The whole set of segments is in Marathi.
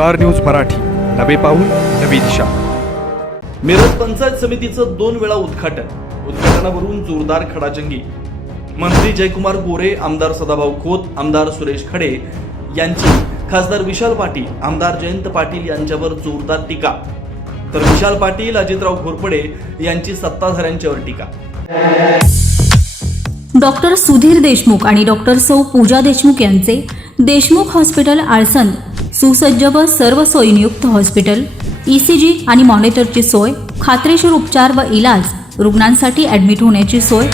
स्टार न्यूज मराठी, नवे पाऊल नवी दिशा. मिरज पंचायत समितीचं 2 वेळा उद्घाटनावरून जोरदार खडाजंगी. मंत्री जयकुमार गोरे, आमदार सदाभाऊ खोत, आमदार सुरेश खडे यांची खासदार विशाल पाटील, आमदार जयंत पाटील यांच्यावर जोरदार टीका. तर विशाल पाटील, अजितराव घोरपडे यांची सत्ताधाऱ्यांच्यावर टीका. डॉक्टर सुधीर देशमुख आणि डॉक्टर सौ पूजा देशमुख यांचे देशमुख हॉस्पिटल आळसन सुसज्ज व सर्व सोयींयुक्त हॉस्पिटल, ECG आणि मॉनिटरची सोय, खात्रीशीर उपचार व इलाज, रुग्णांसाठी ॲडमिट होण्याची सोय,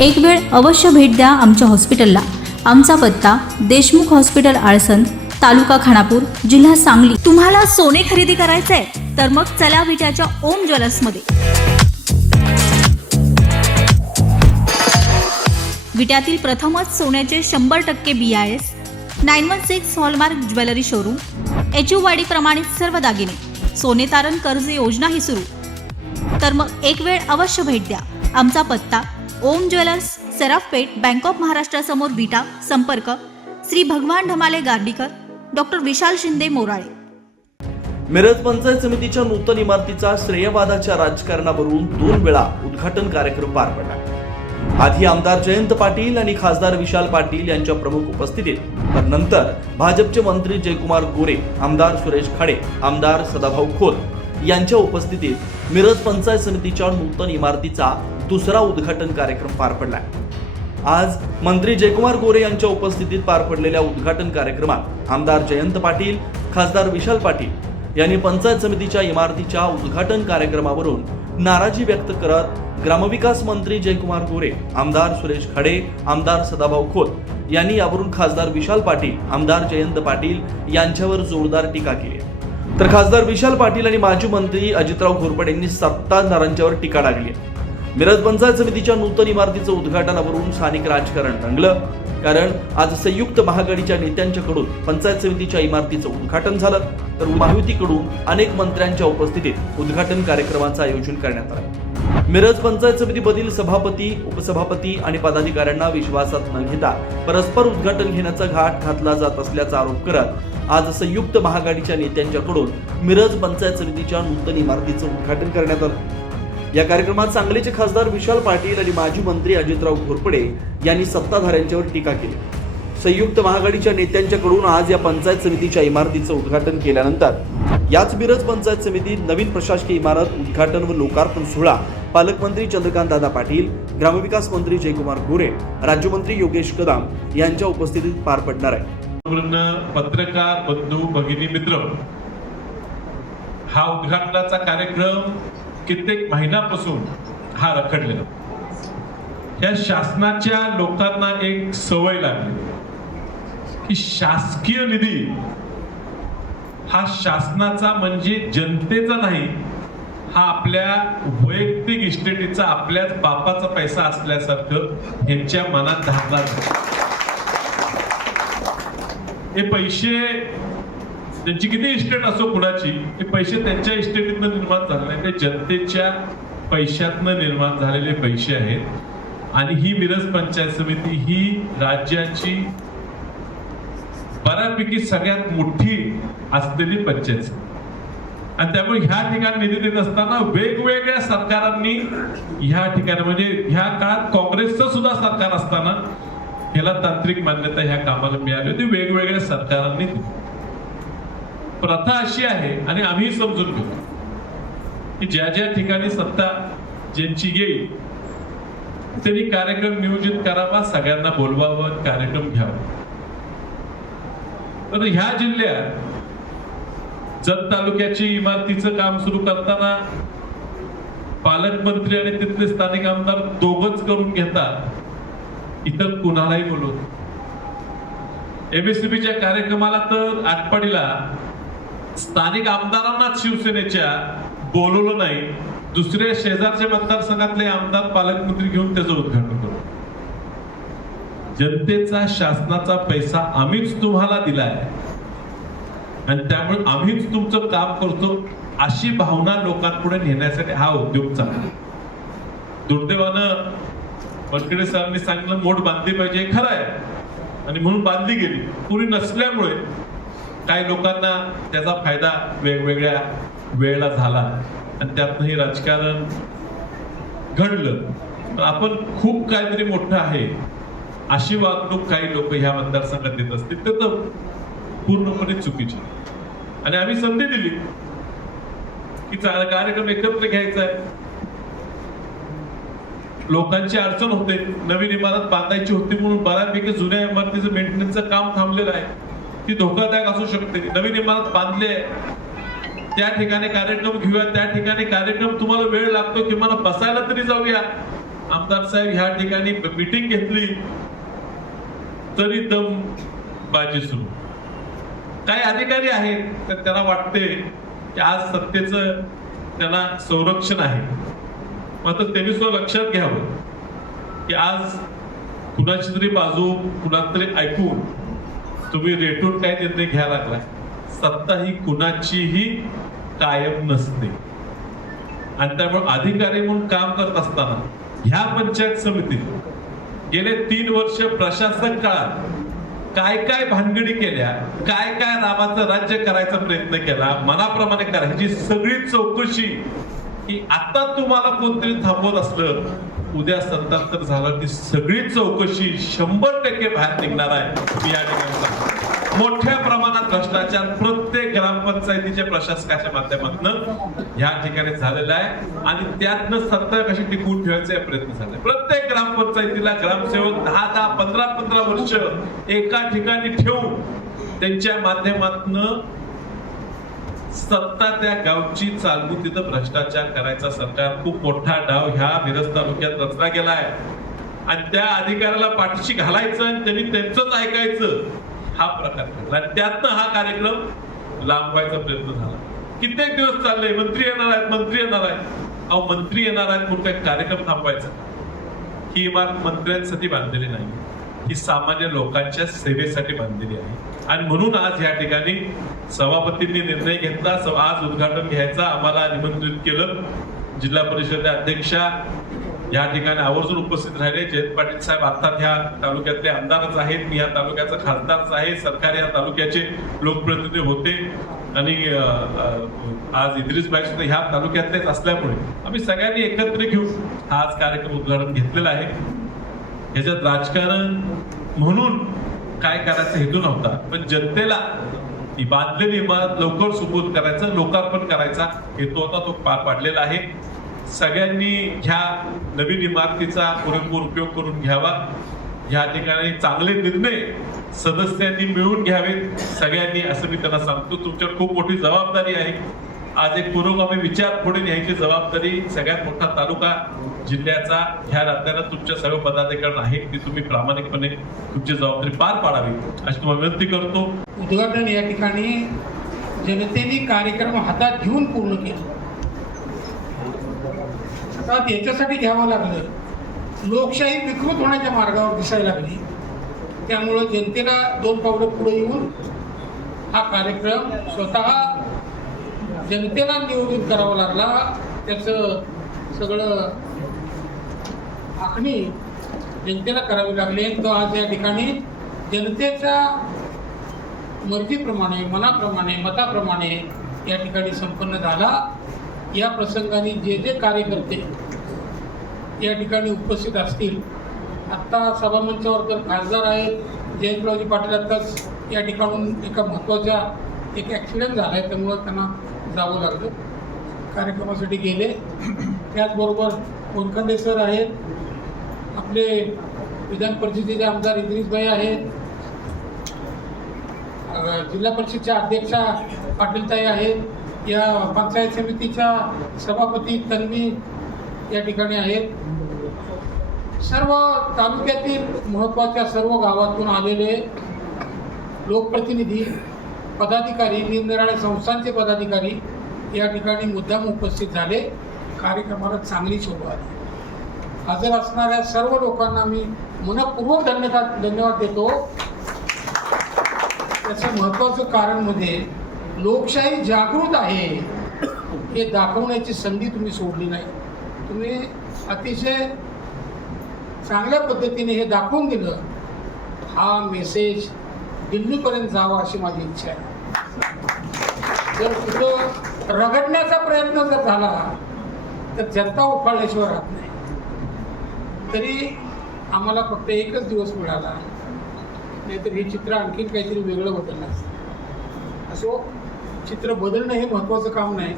एक वेळ अवश्य भेट द्या आमच्या हॉस्पिटलला. आमचा पत्ता देशमुख हॉस्पिटल आळसन, तालुका खानापूर, जिल्हा सांगली. तुम्हाला सोने खरेदी करायचंय तर मग चला विट्याच्या ओम ज्वेलर्समध्ये. विट्यातील प्रथमच सोन्याचे 100% BIS 916 hallmark jewellery showroom, HUID प्रमाणित सर्व दागिने, सोने तारण कर्ज योजनाही सुरू. तर मग एक वेळ अवश्य भेट द्या. आमचा पत्ता ओम ज्वेलर्स, सराफपेठ, बँक ऑफ महाराष्ट्रासमोर विटा. संपर्क श्री भगवान ढमाले गार्डीकर, डॉक्टर विशाल शिंदे मोराळे. मिरज पंचायत समितीच्या नूतन इमारतीचा श्रेयवादाच्या राजकारणावरून 2 वेळा उद्घाटन कार्यक्रम पार पडला. आधी आमदार जयंत पाटील आणि खासदार विशाल पाटील यांच्या प्रमुख उपस्थितीत, तर नंतर भाजपचे मंत्री जयकुमार गोरे, आमदार सुरेश खडे, आमदार सदाभाऊ खोत यांच्या उपस्थितीत मिरज पंचायत समितीच्या नूतन इमारतीचा दुसरा उद्घाटन कार्यक्रम पार पडला. आज मंत्री जयकुमार गोरे यांच्या उपस्थितीत पार पडलेल्या उद्घाटन कार्यक्रमात आमदार जयंत पाटील, खासदार विशाल पाटील यांनी पंचायत समितीच्या इमारतीच्या उद्घाटन कार्यक्रमावरून नाराजी व्यक्त करत ग्रामविकास मंत्री जयकुमार गोरे, आमदार सुरेश खडे, आमदार सदाभाऊ खोत यांनी यावरून खासदार विशाल पाटील, आमदार जयंत पाटील यांच्यावर जोरदार टीका केली. तर खासदार विशाल पाटील आणि माजी मंत्री अजितराव घोरपडे यांनी सत्ताधाऱ्यांच्यावर टीका टाकली. मिरज पंचायत समितीच्या नूतन इमारतीचं उद्घाटनावरून स्थानिक राजकारण रंगलं. कारण आज संयुक्त महाआघाडीच्या नेत्यांच्याकडून पंचायत समितीच्या इमारतीचं उद्घाटन झालं, तर महायुतीकडून अनेक मंत्र्यांच्या उपस्थितीत उद्घाटन कार्यक्रमाचं आयोजन करण्यात आलं. मिरज पंचायत समितीमधील सभापती, उपसभापती आणि पदाधिकाऱ्यांना विश्वासात न घेता परस्पर उद्घाटन घेण्याचा घाट घातला जात असल्याचा आरोप करत आज संयुक्त महाआघाडीच्या नेत्यांच्याकडून मिरज पंचायत समितीच्या नूतन इमारतीचं उद्घाटन करण्यात आलं. या कार्यक्रमात सांगलीचे खासदार विशाल पाटील आणि माजी मंत्री अजितराव घोरपडे यांनी सत्ताधाऱ्यांच्यावर टीका केली. संयुक्त महाआघाडीच्या नेत्यांच्याकडून आज या पंचायत समितीच्या इमारतीचं उद्घाटन केल्यानंतर याच मिरज पंचायत समितीत नवीन प्रशासकीय इमारत उद्घाटन व लोकार्पण सोहळा पालकमंत्री चंद्रकांत दादा पाटील, ग्रामविकास मंत्री जयकुमार गोरे, राज्यमंत्री योगेश कदम यांच्या उपस्थितीत पार पडणार आहे. पत्रकार बंधू, भगिनी, मित्र, हा उद्घाटनाचा कार्यक्रम कित्येक महिन्यापासून हा रखडलेला. या शासनाच्या लोकांना एक सवय लागली की शासकीय निधी हा शासनाचा म्हणजे जनतेचा नाही, हा आपल्या वैयक्तिक इस्टेटीचा, आपल्याच बापाचा पैसा असल्यासारखं यांच्या मनात धारला. हे पैसे त्यांची किती इस्टेट असो कुणाची, ते पैसे त्यांच्या इस्टेटीतनं निर्माण झाले नाही, ते जनतेच्या पैशातनं निर्माण झालेले पैसे आहेत. आणि ही मिरज पंचायत समिती ही राज्याची बऱ्यापैकी सगळ्यात मोठी असलेली पंचायत समिती. आणि त्यामुळे ह्या ठिकाणी निधी देत असताना वेगवेगळ्या सरकारांनी ह्या ठिकाणी, म्हणजे ह्या काळात काँग्रेसचं सुद्धा सरकार असताना ह्याला तांत्रिक मान्यता ह्या कामाला मिळाली होती. वेगवेगळ्या सरकारांनी प्रथा अशी आहे आणि आम्ही समजून घेतो की ज्या ज्या ठिकाणी सत्ता ज्यांची येईल त्यांनी कार्यक्रम नियोजित करावा, सगळ्यांना बोलवावं, कार्यक्रम घ्यावा. तर ह्या जिल्ह्यात जत तालुक्याची इमारतीचं काम सुरू करताना पालकमंत्री आणि तिथले स्थानिक आमदार दोघच करून घेतात, इतर कुणालाही बोलवत. MSCBच्या कार्यक्रमाला तर आटपाडीला स्थानिक आमदारांनाच शिवसेनेच्या बोलवलं नाही, दुसऱ्या शेजारच्या मतदारसंघातले आमदार पालकमंत्री घेऊन त्याचं उद्घाटन करतो. जनतेचा, शासनाचा पैसा आम्हीच तुम्हाला दिलाय आणि त्यामुळे आम्हीच तुमचं काम करतो अशी भावना लोकांपुढे नेण्यासाठी हा उद्योग चालला. दुर्दैवानं बनखेडे सरांनी सांगितलं मोठ बांधली पाहिजे, हे खरं आहे आणि म्हणून बांधली गेली. पुरी नसल्यामुळे काही लोकांना त्याचा फायदा वेगवेगळ्या वेळेला झाला आणि त्यातनंही राजकारण घडलं. पण आपण खूप काहीतरी मोठं आहे अशी वागणूक काही लोक ह्या मतदारसंघात देत असतील तर पूर्णपणे चुकीची. आणि आम्ही संधी दिली की कार्यक्रम एकत्र घ्यायचा आहे. लोकांची अडचण होते, नवीन इमारत बांधायची होती म्हणून बऱ्यापैकी जुन्या इमारतीचं मेंटेनन्सचं काम थांबलेलं आहे. ती धोकादायक असू शकते. नवीन इमारत बांधली आहे, त्या ठिकाणी कार्यक्रम घेऊया, त्या ठिकाणी कार्यक्रम तुम्हाला वेळ लागतो किंवा बसायला तरी जाऊया. आमदार साहेब ह्या ठिकाणी मीटिंग घेतली तरी दम बाजी सुरू. काही अधिकारी आहेत तर त्यांना वाटते की आज सत्तेचं त्यांना संरक्षण आहे. मात्र त्यांनी सुद्धा लक्षात घ्यावं की आज कुणाची तरी बाजू कुणाला तरी ऐकून तुम्ही रेटून काय निर्णय घ्यायला लागला. सत्ता ही कुणाचीही कायम नसते आणि त्यामुळे अधिकारी म्हणून काम करत असताना ह्या पंचायत समितीत गेले 3 वर्ष प्रशासन काळात काय काय भानगडी केल्या, काय काय रामाचं राज्य करायचा प्रयत्न केला, मनाप्रमाणे करायची सगळी चौकशी की आता तुम्हाला कोणतरी थांबवत असलं, उद्या सत्तांतर झालं ती सगळी चौकशी 100% बाहेर निघणार आहे. मी या ठिकाणी सांगतो मोठ्या प्रमाणात भ्रष्टाचार प्रत्येक ग्रामपंचायतीच्या प्रशासकाच्या माध्यमातून या ठिकाणी झालेला आहे आणि त्यातनं सत्ता कशी टिकवून ठेवायचा प्रयत्न झाला. प्रत्येक ग्रामपंचायतीला ग्रामसेवक 10-10, 15-15 वर्ष एका ठिकाणी ठेवून त्यांच्या माध्यमातून सत्ता त्या गावची चालवू, तिथं भ्रष्टाचार करायचा सरकार खूप मोठा डाव ह्या मिरज तालुक्यात रचला गेलाय आणि त्या अधिकाऱ्याला पाठीशी घालायचं आणि त्यांनी त्यांचंच ऐकायचं हा प्रकार घडला आणि त्यातनं हा कार्यक्रम लांबवायचा प्रयत्न झाला. कित्येक दिवस चालले, मंत्री येणार आहेत, मंत्री येणार आहेत. अहो मंत्री येणार आहेत म्हणून काही कार्यक्रम थांबवायचा. ही इमारत मंत्र्यांसाठी बांधलेली नाही, ही सामान्य लोकांच्या सेवेसाठी बांधलेली आहे आणि म्हणून आज या ठिकाणी सभापतींनी निर्णय घेतला. आज उद्घाटन घ्यायचा आम्हाला निमंत्रित केलं. जिल्हा परिषद अध्यक्षा या ठिकाणी आवर्जून उपस्थित राहिले. जयंत पाटील साहेब अर्थात ह्या तालुक्यातले आमदारच आहेत, मी या तालुक्याचा खासदारच आहे, सरकार या तालुक्याचे लोकप्रतिनिधी होते आणि आज इद्रिस भाई सुद्धा ह्या तालुक्यातलेच असल्यामुळे आम्ही सगळ्यांनी एकत्र घेऊन हा आज कार्यक्रम उद्घाटन घेतलेला आहे. ह्याच्यात राजकारण म्हणून काय करायचा हेतू नव्हता, पण जनतेला ही बांधलेली इमारत लवकर सुपूर्द करायचं, लोकार्पण करायचा हेतू होता. तो पार पाडलेला आहे. सगळ्यांनी ह्या नवीन इमारतीचा पुरेपूर उपयोग करून घ्यावा. ह्या ठिकाणी चांगले निर्णय सदस्यांनी मिळून घ्यावेत सगळ्यांनी, असं मी त्यांना सांगतो. तुमच्यावर खूप मोठी जबाबदारी आहे. आज एक पुरोगामी विचार पुढे न्यायची जबाबदारी सगळ्यात मोठा तालुका जिल्ह्याचा ह्या राज्याला तुमच्या सर्व पदाधिकारी आहेत, ती तुम्ही प्रामाणिकपणे तुमची जबाबदारी पार पाडावी अशी तुम्हाला विनंती करतो. उद्घाटन या ठिकाणी जनतेने कार्यक्रम हातात घेऊन पूर्ण केला. आता याच्यासाठी घ्यावं लागलं, लोकशाही विकृत होण्याच्या मार्गावर दिसायला लागली. त्यामुळं जनतेला 2 पावलं पुढे येऊन हा कार्यक्रम स्वतः जनतेला नियोजित करावा लागला. त्याचं सगळं आखणी जनतेला करावी लागली. तो आज या ठिकाणी जनतेच्या मर्जीप्रमाणे, मनाप्रमाणे, मताप्रमाणे या ठिकाणी संपन्न झाला. या प्रसंगाने जे जे कार्यकर्ते या ठिकाणी उपस्थित असतील, आत्ता सभामंचावर तर खासदार आहेत, जयंतरावजी पाटील आत्ताच या ठिकाणून एका महत्त्वाच्या एक ॲक्सिडेंट झाला आहे त्यामुळं त्यांना जावं लागलं, कार्यक्रमासाठी गेले. त्याचबरोबर कोनखंडे सर आहेत, आपले विधान परिषदेचे आमदार इद्रिस भाई आहेत, जिल्हा परिषदच्या अध्यक्षा पाटीलताई आहेत, या पंचायत समितीच्या सभापती तन्वी या ठिकाणी आहेत. सर्व तालुक्यातील महत्त्वाच्या सर्व गावातून आलेले लोकप्रतिनिधी, पदाधिकारी, निरनिराळ्या संस्थांचे पदाधिकारी या ठिकाणी मुद्दाम उपस्थित झाले. कार्यक्रमाला चांगली शोभा आली. हजर असणाऱ्या सर्व लोकांना मी मनपूर्वक धन्यवाद देतो. त्याचं महत्त्वाचं कारण म्हणजे लोकशाही जागृत आहे हे दाखवण्याची संधी तुम्ही सोडली नाही. तुम्ही अतिशय चांगल्या पद्धतीने हे दाखवून दिलं, हा मेसेज दिल्लीपर्यंत जावा अशी माझी इच्छा आहे. जर कुठं रगडण्याचा प्रयत्न जर झाला तर जनता उफाळल्याशिवाय राहत नाही. तरी आम्हाला फक्त एकच दिवस मिळाला, नाहीतर हे चित्र आणखीन काहीतरी वेगळं बदललं असतं. असो, चित्र बदलणं हे महत्त्वाचं काम नाही,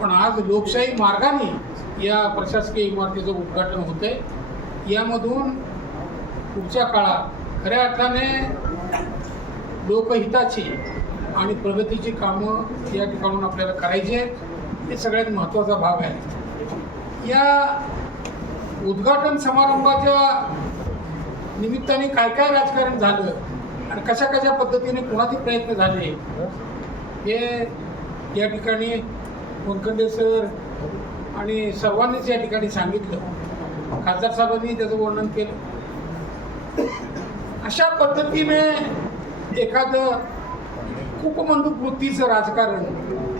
पण आज लोकशाही मार्गाने या प्रशासकीय इमारतीचं उद्घाटन होतं आहे. यामधून पुढच्या काळात खऱ्या अर्थाने लोकहिताची आणि प्रगतीची कामं या ठिकाणून आपल्याला करायची आहेत. हे सगळ्यात महत्त्वाचा भाग आहे. या उद्घाटन समारंभाच्या निमित्ताने काय काय राजकारण झालं आणि कशा कशा पद्धतीने कोणाचे प्रयत्न झाले हे या ठिकाणी वनखंडे सर आणि सर्वांनीच या ठिकाणी सांगितलं. खासदार साहेबांनी त्याचं वर्णन केलं. अशा पद्धतीने एखादं खूपमंडूक वृत्तीचं राजकारण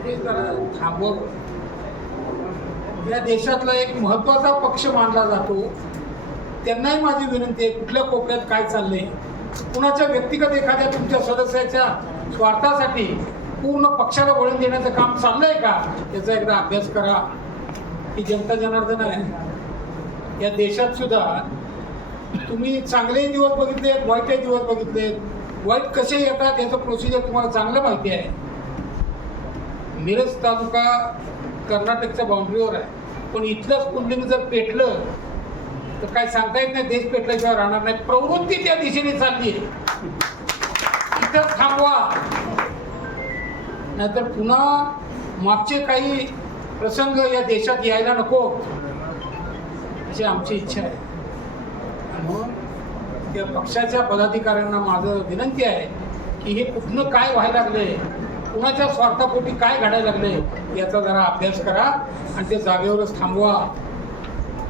हे जरा थांबवावं. या देशातला एक महत्त्वाचा पक्ष मानला जातो, त्यांनाही माझी विनंती आहे, कुठल्या कोपऱ्यात काय चाललंय, कुणाच्या व्यक्तिगत एखाद्या तुमच्या सदस्याच्या स्वार्थासाठी पूर्ण पक्षाला वळण देण्याचं काम चाललंय का, याचा एकदा अभ्यास करा. ही जनता जनार्दन आहे. या देशात सुद्धा तुम्ही चांगलेही दिवस बघितलेत, वाईटही दिवस बघितलेत. वाईट कसे येतात याचं प्रोसिजर तुम्हाला चांगलं माहिती आहे. मिरज तालुका कर्नाटकच्या बाउंड्रीवर आहे, पण इथलंच कुंडलिंग जर पेटलं तर काय सांगता येत नाही, देश पेटल्याशिवाय राहणार नाही. प्रवृत्ती त्या दिशेने चालली आहे. इथं थांबवा, नाहीतर पुन्हा मागचे काही प्रसंग या देशात यायला नको अशी आमची इच्छा आहे. म्हणून त्या पक्षाच्या पदाधिकाऱ्यांना माझं विनंती आहे की हे कुठनं काय व्हायला लागले, कुणाच्या स्वार्थापोटी काय घडायला लागले याचा जरा अभ्यास करा आणि ते जागेवरच थांबवा.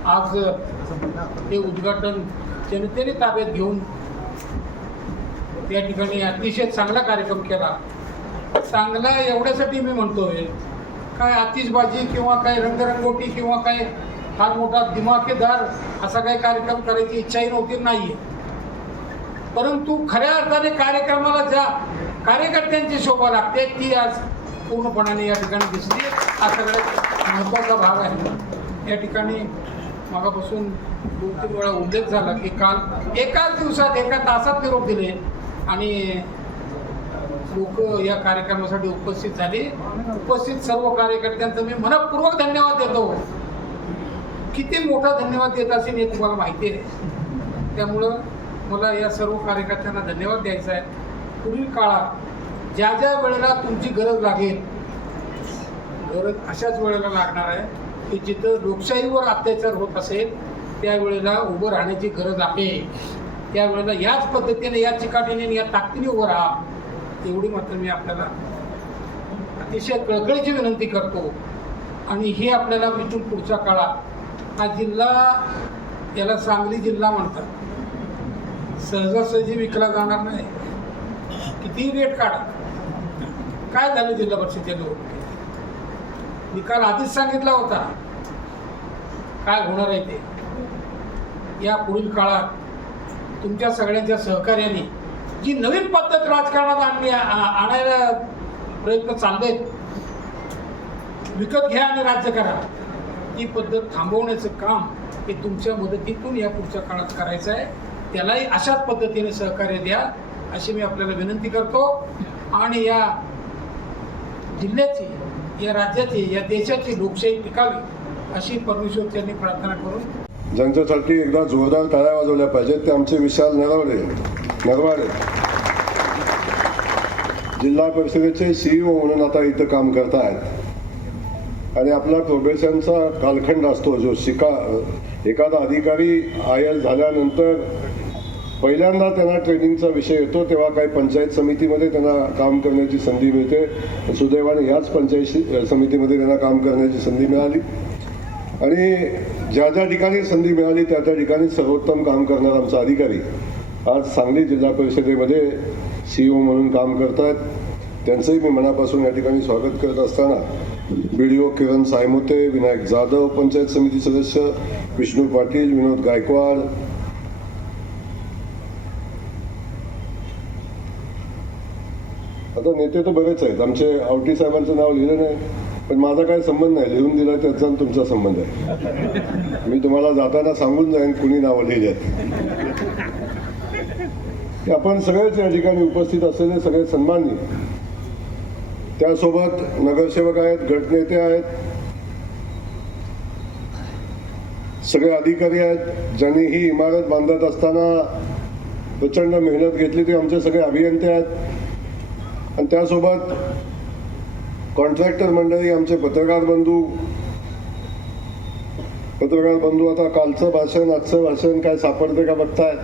आज हे उद्घाटन जनतेने ताब्यात घेऊन त्या ठिकाणी अतिशय चांगला कार्यक्रम केला. चांगला एवढ्यासाठी मी म्हणतोय, काय आतिषबाजी किंवा काय रंगरंगोटी किंवा काय फार मोठा दिमाखेदार असा काही कार्यक्रम करायची इच्छाही नव्हती, नाही. परंतु खऱ्या अर्थाने कार्यक्रमाला ज्या कार्यकर्त्यांची शोभा लागते ती आज पूर्णपणाने या ठिकाणी दिसली. हा सगळ्यात महत्त्वाचा भाग आहे. या ठिकाणी मागापासून 2-3 वेळा उल्लेख झाला की काल एकाच दिवसात 1 तासात निरोप दिले आणि लोक या कार्यक्रमासाठी उपस्थित झाले. उपस्थित सर्व कार्यकर्त्यांचं मी मनपूर्वक धन्यवाद देतो. किती मोठा धन्यवाद देत असेल हे तुम्हाला माहिती आहे. त्यामुळं मला या सर्व कार्यकर्त्यांना धन्यवाद द्यायचा आहे. पुढील काळात ज्या ज्या वेळेला तुमची गरज लागेल, गरज अशाच वेळेला लागणार आहे की जिथं लोकशाहीवर अत्याचार होत असेल त्यावेळेला उभं राहण्याची गरज आहे. त्यावेळेला याच पद्धतीने, या चिकाटीने, या ताकदीने उभं राहा, एवढी मात्र मी आपल्याला अतिशय कळकळीची विनंती करतो. आणि हे आपल्याला इथून पुढच्या काळात हा जिल्हा, याला सांगली जिल्हा म्हणतात, सहजासहजी विकला जाणार नाही. किती रेट काढा. काय झालं जिल्हा परिषदेच्या निवडणुकीत, निकाल आधीच सांगितला होता काय होणार आहे ते. या पुढील काळात तुमच्या सगळ्यांच्या सहकार्याने जी नवीन पद्धत राजकारणात आणायला प्रयत्न चाललेत, विकत घ्या आणि राज्य करा, ही पद्धत थांबवण्याचं काम हे तुमच्या मदतीतून या पुढच्या काळात करायचं आहे. त्यालाही अशाच पद्धतीने सहकार्य द्या अशी मी आपल्याला विनंती करतो. आणि या जिल्ह्याची, या राज्याची, या देशाची लोकशाही टिकावी अशी परमेश्वरच्यांनी प्रार्थना करून ज्यांच्यासाठी एकदा जोरदार टाळ्या वाजवल्या पाहिजेत ते आमचे विशाल नरवाडे जिल्हा परिषदेचे CEO म्हणून आता इथं काम करत आहेत. आणि आपला प्रोबेशनचा कालखंड असतो, जो एखादा अधिकारी IAS झाल्यानंतर पहिल्यांदा त्यांना ट्रेनिंगचा विषय येतो, तेव्हा काही पंचायत समितीमध्ये त्यांना काम करण्याची संधी मिळते. सुदैवाने याच पंचायत समितीमध्ये त्यांना काम करण्याची संधी मिळाली. आणि ज्या ज्या ठिकाणी संधी मिळाली त्या त्या ठिकाणी सर्वोत्तम काम करणारा आमचा अधिकारी आज सांगली जिल्हा परिषदेमध्ये CEO म्हणून काम करत आहेत. त्यांचंही मी मनापासून या ठिकाणी स्वागत करत असताना BDO किरण सायमोते, विनायक जाधव पंचायत समिती सदस्य, विष्णू पाटील, विनोद गायकवाड, आता नेते तर बरेच आहेत. आमचे आवटी साहेबांचं नाव लिहिलं नाही, पण माझा काही संबंध नाही. लिहून दिला त्याचा आणि तुमचा संबंध आहे. मी तुम्हाला जाताना सांगून जाईन कुणी नावं लिहिली आहेत. की आपण सगळेच या ठिकाणी उपस्थित असलेले सगळे सन्माननीय, त्यासोबत नगरसेवक आहेत, गटनेते आहेत, सगळे अधिकारी आहेत, ज्यांनी ही इमारत बांधत असताना प्रचंड मेहनत घेतली ते आमचे सगळे अभियंते आहेत. आणि त्यासोबत कॉन्ट्रॅक्टर मंडळी, आमचे पत्रकार बंधू आता कालचं भाषण आजचं भाषण काय सापडते का बघताय.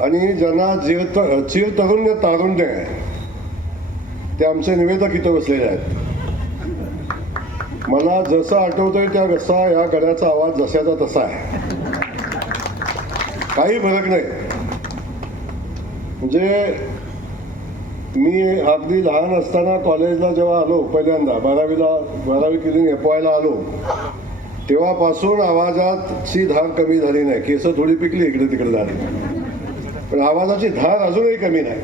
आणि ज्यांना चिरतरुण्य तारुण्य आहे ते आमचे निवेदक इथं बसलेले आहेत. मला जसं आठवतंय त्या कसा या गड्याचा आवाज जशाचा तसा आहे, काही फरक नाही. म्हणजे मी अगदी लहान असताना कॉलेजला जेव्हा आलो पहिल्यांदा, 12वी केली FYला आलो, तेव्हापासून आवाजाची धार कमी झाली नाही. केस थोडी पिकली इकडे तिकडे झाली, पण आवाजाची धार अजूनही कमी नाही.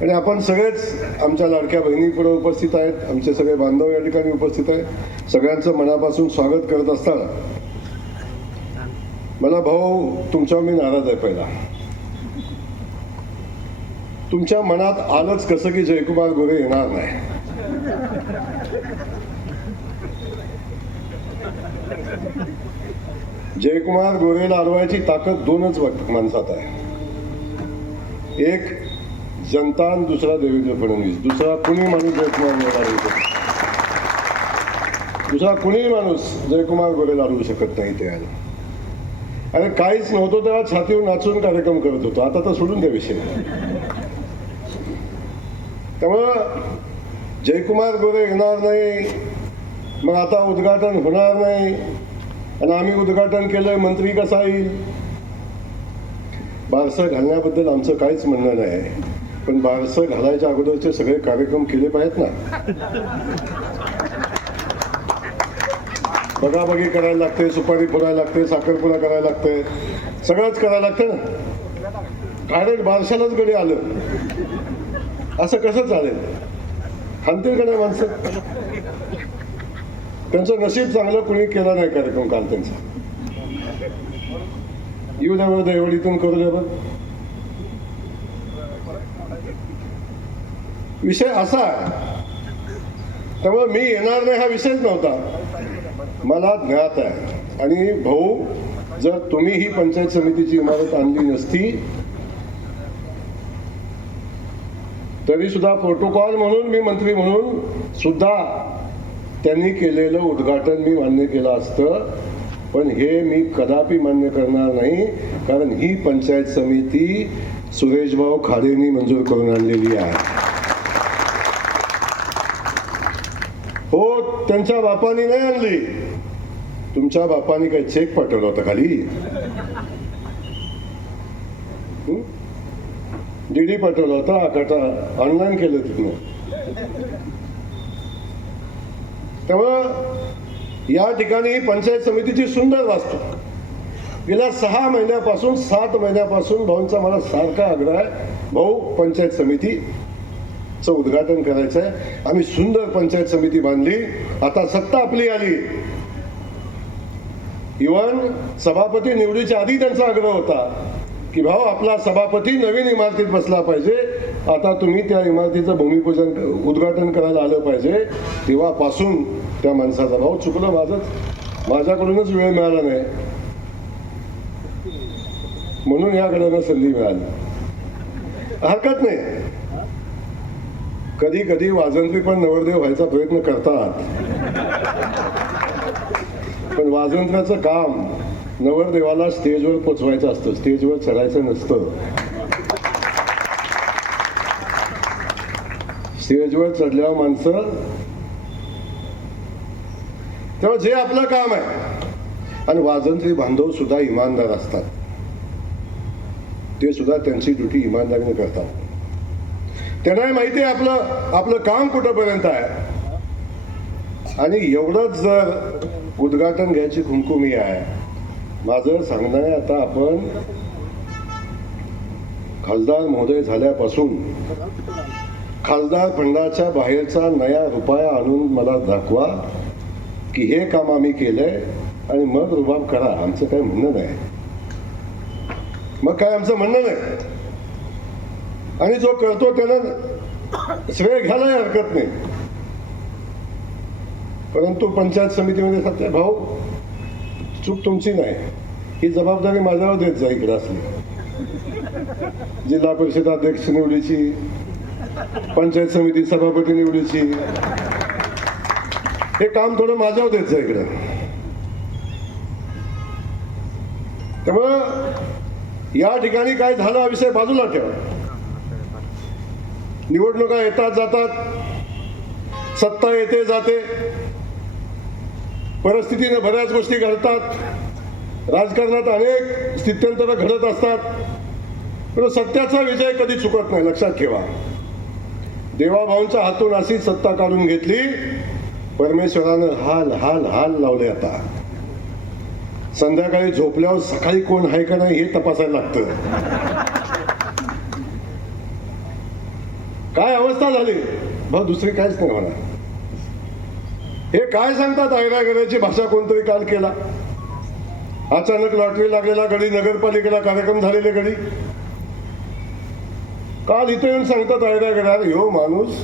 आणि आपण सगळेच आमच्या लाडक्या बहिणी पुढे उपस्थित आहेत, आमचे सगळे बांधव या ठिकाणी उपस्थित आहेत. सगळ्यांचं मनापासून स्वागत करत असताना मला भाऊ तुमच्यावर मी नाराज आहे. पहिला तुमच्या मनात आलंच कसं की जयकुमार गोरे येणार नाही. जयकुमार गोरेला अडवायची ताकद दोनच माणसात आहे. एक जनता आणि दुसरा देवेंद्र फडणवीस. दुसरा कुणी माणूस जयकुमार गोरेला अडवू शकत, दुसरा कुणीही माणूस जयकुमार गोरेला अडवू शकत नाही. ते आहे. अरे काहीच नव्हतं तेव्हा छातीवर नाचून कार्यक्रम करत होतो, आता तर सोडून द्या विषय. त्यामुळं जयकुमार गोरे येणार नाही, मग आता उद्घाटन होणार नाही, आणि आम्ही उद्घाटन केलंय, मंत्री कसा येईल. बारसं घालण्याबद्दल आमचं काहीच म्हणणं नाही, पण बारसं घालायच्या अगोदरचे सगळे कार्यक्रम केले पाहिजेत ना. बघाबघी करायला लागते, सुपारी फोडायला लागते, साखरपुडा करायला लागते, सगळंच करायला लागतं ना. डायरेक्ट बारशालाच गडी आलं असं कसं चालेल. हानतील का नाही माणसं. त्यांचं नशीब चांगलं कुणी केलं नाही कार्यक्रम काल त्यांचा. येऊ द्या बरं, देवडीतून करू द्या बरं. विषय असा आहे, त्यामुळे मी येणार नाही हा विषयच नव्हता, मला ज्ञात आहे. आणि भाऊ, जर तुम्ही ही पंचायत समितीची इमारत आणली नसती तरी सुद्धा प्रोटोकॉल म्हणून मी मंत्री म्हणून सुद्धा त्यांनी केलेलं उद्घाटन मी मान्य केलं असतं. पण हे मी कदापि मान्य करणार नाही, कारण ही पंचायत समिती सुरेशभाऊ खाडेंनी मंजूर करून आणलेली आहे. हो, त्यांच्या बापानी नाही आणली. तुमच्या बापाने काही चेक पाठवला होता खाली, डीडी पाठवला होता, आकाटा ऑनलाईन केलं तिथनं. त्यामुळं या ठिकाणी पंचायत समितीची सुंदर वास्तू गेल्या 6 महिन्यापासून 7 महिन्यापासून भाऊंचा मला सारखा आग्रह आहे, भाऊ पंचायत समितीचं उद्घाटन करायचं आहे. आम्ही सुंदर पंचायत समिती बांधली. आता सत्ता आपली आली. इव्हन सभापती निवडीच्या आधी त्यांचा आग्रह होता की भाऊ आपला सभापती नवीन इमारतीत बसला पाहिजे, आता तुम्ही त्या इमारतीचं भूमिपूजन उद्घाटन करायला आलं पाहिजे. तेव्हापासून त्या माणसाचा भाऊ चुकलं माझ्याकडूनच वेळ मिळाला नाही, म्हणून या गड्यांना संधी मिळाली. हरकत नाही, कधी कधी वाजंत्री पण नवरदेव व्हायचा प्रयत्न करतात, पण वाजंत्र्याचं काम नवरदेवाला स्टेजवर पोचवायचं असतं, स्टेजवर चढायचं नसतं. स्टेजवर चढल्यावर माणसं, तेव्हा जे आपलं काम आहे, आणि वाजंत्री बांधव सुद्धा इमानदार असतात, ते सुद्धा त्यांची ड्युटी इमानदारीने करतात. त्यांना माहिती आहे आपलं काम कुठंपर्यंत आहे. आणि एवढंच जर उद्घाटन घ्यायची खुमखुमी आहे, माझं सांगणं आहे, आता आपण खासदार महोदय झाल्यापासून खासदार फंडाच्या बाहेरचा नया रुपया आणून मला दाखवा की हे काम आम्ही केलंय आणि मग रुबाब करा. आमचं काय म्हणणं नाही, मग काय आमचं म्हणणं नाही. आणि जो करतो त्याला श्रेय घ्यायलाही हरकत नाही. परंतु पंचायत समितीमध्ये सांगते भाऊ चूक तुमची नाही, ही जबाबदारी माझ्यावर देत जा. इकडे असली जिल्हा परिषद अध्यक्ष निवडीची, पंचायत समिती सभापती निवडीची, हे काम थोडं माझ्यावर देत जा इकडे. त्यामुळं या ठिकाणी काय झालं हा विषय बाजूला ठेवा. निवडणुका येतात जातात, सत्ता येते जाते, परिस्थितीने बऱ्याच गोष्टी घडतात, राजकारणात अनेक स्थित्यंतर घडत असतात, पण सत्याचा विजय कधी चुकत नाही. लक्षात ठेवा. देवाभाऊंच्या हातून अशी सत्ता काढून घेतली, परमेश्वरानं हाल हाल हाल लावले. आता संध्याकाळी झोपल्यावर सकाळी कोण आहे का नाही हे तपासायला लागतं. काय अवस्था झाली भाऊ, दुसरी काहीच नाही होणार. हे काय सांगतात ऐरागऱ्याची भाषा कोणतरी काल केला. अचानक लॉटरी लागलेला गडी, नगरपालिकेला कार्यक्रम झालेले गडी, काल इथे येऊन सांगतात ऐरागऱ्या ह्यो माणूस